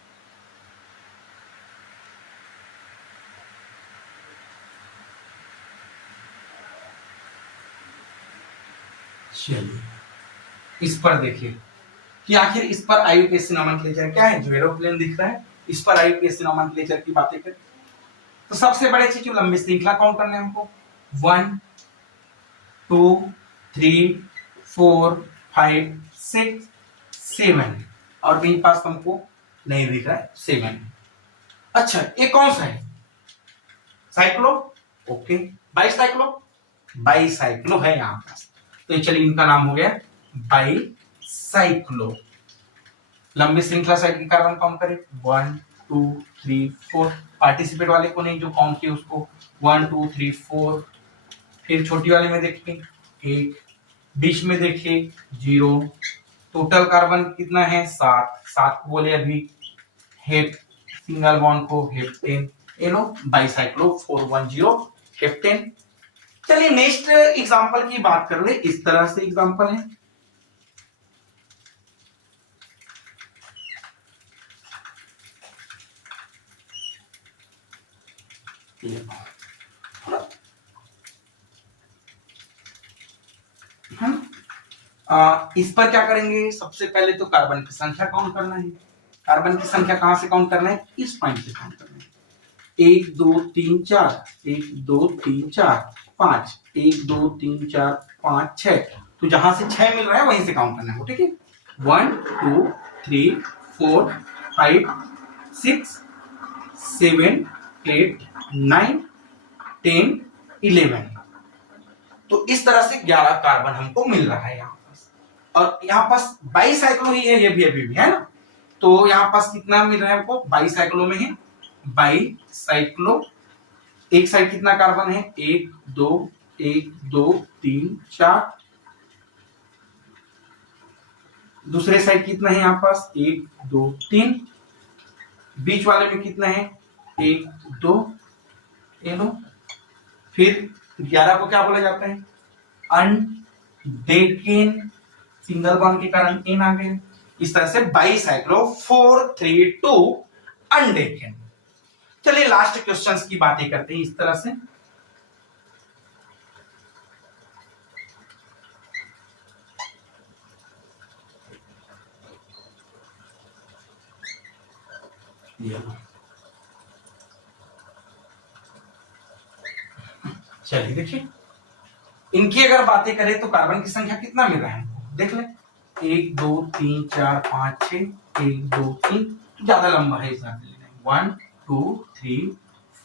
चलिए इस पर देखिए कि आखिर इस पर आईयूपीएसी नोमेनक्लेचर क्या है, जो एरोप्लेन दिख रहा है इस पर आईयूपीएसी नोमेनक्लेचर की बातें करें तो सबसे बड़े चीज लंबी श्रृंखला काउंट करने हमको 1 2 3 4 5 6 7, और मेरे पास हमको नहीं दिख रहा है 7। अच्छा ये कौन सा है, साइक्लो, ओके। बाइसाइक्लो, बाइसाइक्लो है यहां पास, तो चलिए इनका नाम हो गया बाइसाइक्लो। लंबी श्रृंखला साइड की कार्बन काउंट करें 1 2 3 4, पार्टिसिपेट वाले को नहीं, जो काउंट किए उसको 1 2 3 4, फिर छोटी वाले में देखिए 1, बीच में देखिए 0, टोटल कार्बन कितना है 7, 7 को बोले अभी हेप, सिंगल बॉन्ड को हेप्टेन, ये लो बाइसाइक्लो 410 हेप्टेन। चलिए नेक्स्ट एग्जांपल की बात कर ले, इस तरह से एग्जांपल है, इस पर क्या करेंगे, सबसे पहले तो कार्बन की संख्या काउंट करना है। कार्बन की संख्या कहां से काउंट करना है, इस पॉइंट से काउंट करना है। 1 2 3 4, 1 2 3 4 5, 1 2 3 4 5 6, तो जहां से 6 मिल रहा है वहीं से काउंट करना है, ठीक है। 1 2 3 4 5 6 7 8 9 10 11, तो इस तरह से 11 कार्बन हमको मिल रहा है यहाँ पास, और यहाँ पास बाइसाइक्लो ही है, ये भी अभी भी है ना। तो यहाँ पास कितना मिल रहा है हमको, बाइसाइक्लो में है, बाइसाइक्लो एक साइड कितना कार्बन है, 1 2 1 2 3 4, दूसरे साइड कितना है यहाँ पास 1 2 3, बीच वाले में कितना है 1 2, ये लो, फिर 11 को क्या बोला जाता है, अनडेकेन, सिंगल बॉन्ड के कारण एन आ गए। इस तरह से बाइसाइक्लो 432 अनडेकेन। चलिए लास्ट क्वेश्चंस की बातें करते हैं इस तरह से, चलिए देखिए इनकी अगर बातें करें तो कार्बन की संख्या कितना मिल रहा है, देख ले 1 2 3 4 5 6, 1 2 3, ज्यादा लंबा है इस 1 2 3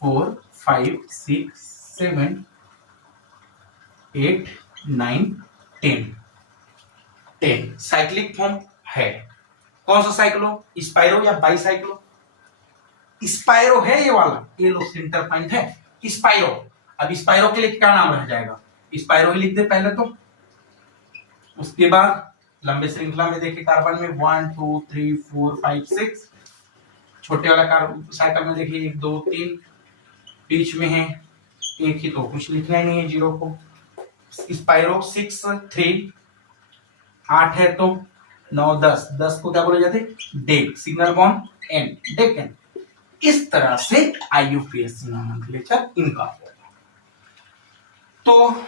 4 5 6 7 8 9 10, 10 साइक्लिक फॉर्म है। कौन सा साइक्लो, स्पाइरो या बाइसाइक्लो, स्पाइरो है ये वाला, ये लो सेंटर पॉइंट है स्पाइरो। अब स्पाइरो के लिए क्या नाम रह जाएगा, स्पाइरो ही लिख दे पहले तो। उसके बाद लंबे श्रृंखला में देखिए कार्बन में 1 2 3 4 5 6, छोटे वाला कार्बन साइकिल में देखिए 1 2 3, बीच में है एक ही, तो कुछ लिखना ही नहीं है जीरो को। स्पाइरो 6 3 8 है तो 9 10, 10 को क्या बोले जाते, deck, signal bond and, Deccan. इस तरह से IUPAC नोमेनक्लेचर इनका होगा। तो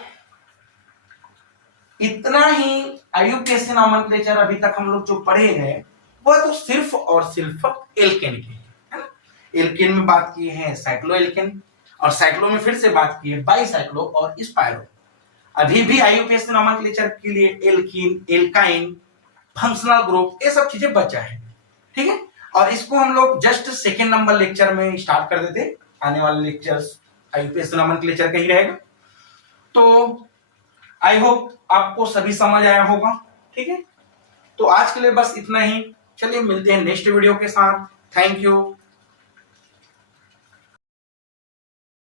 इतना ही IUPAC नोमेनक्लेचर अभी तक हम लोग जो पढ़े हैं वह तो सिर्फ और सिर्फ एल्केन के है ना। एल्केन में बात किए हैं साइक्लो एल्केन, और साइक्लो में फिर से बात की है बाईसाइक्लो और स्पाइरो। अभी भी IUPAC नोमेनक्लेचर के लिए एल्कीन, एल्काइन, फंक्शनल ग्रुप, ये सब चीजें बचा है, ठीक है। और इसको हम लोग जस्ट सेकेंड नंबर लेक्चर में स्टार्ट कर देते, आने वाले लेक्चर्स IUPAC नोमेनक्लेचर का ही रहेगा। तो आई होप आपको सभी समझ आया होगा, ठीक है। तो आज के लिए बस इतना ही, चलिए मिलते हैं नेक्स्ट वीडियो के साथ। Thank you.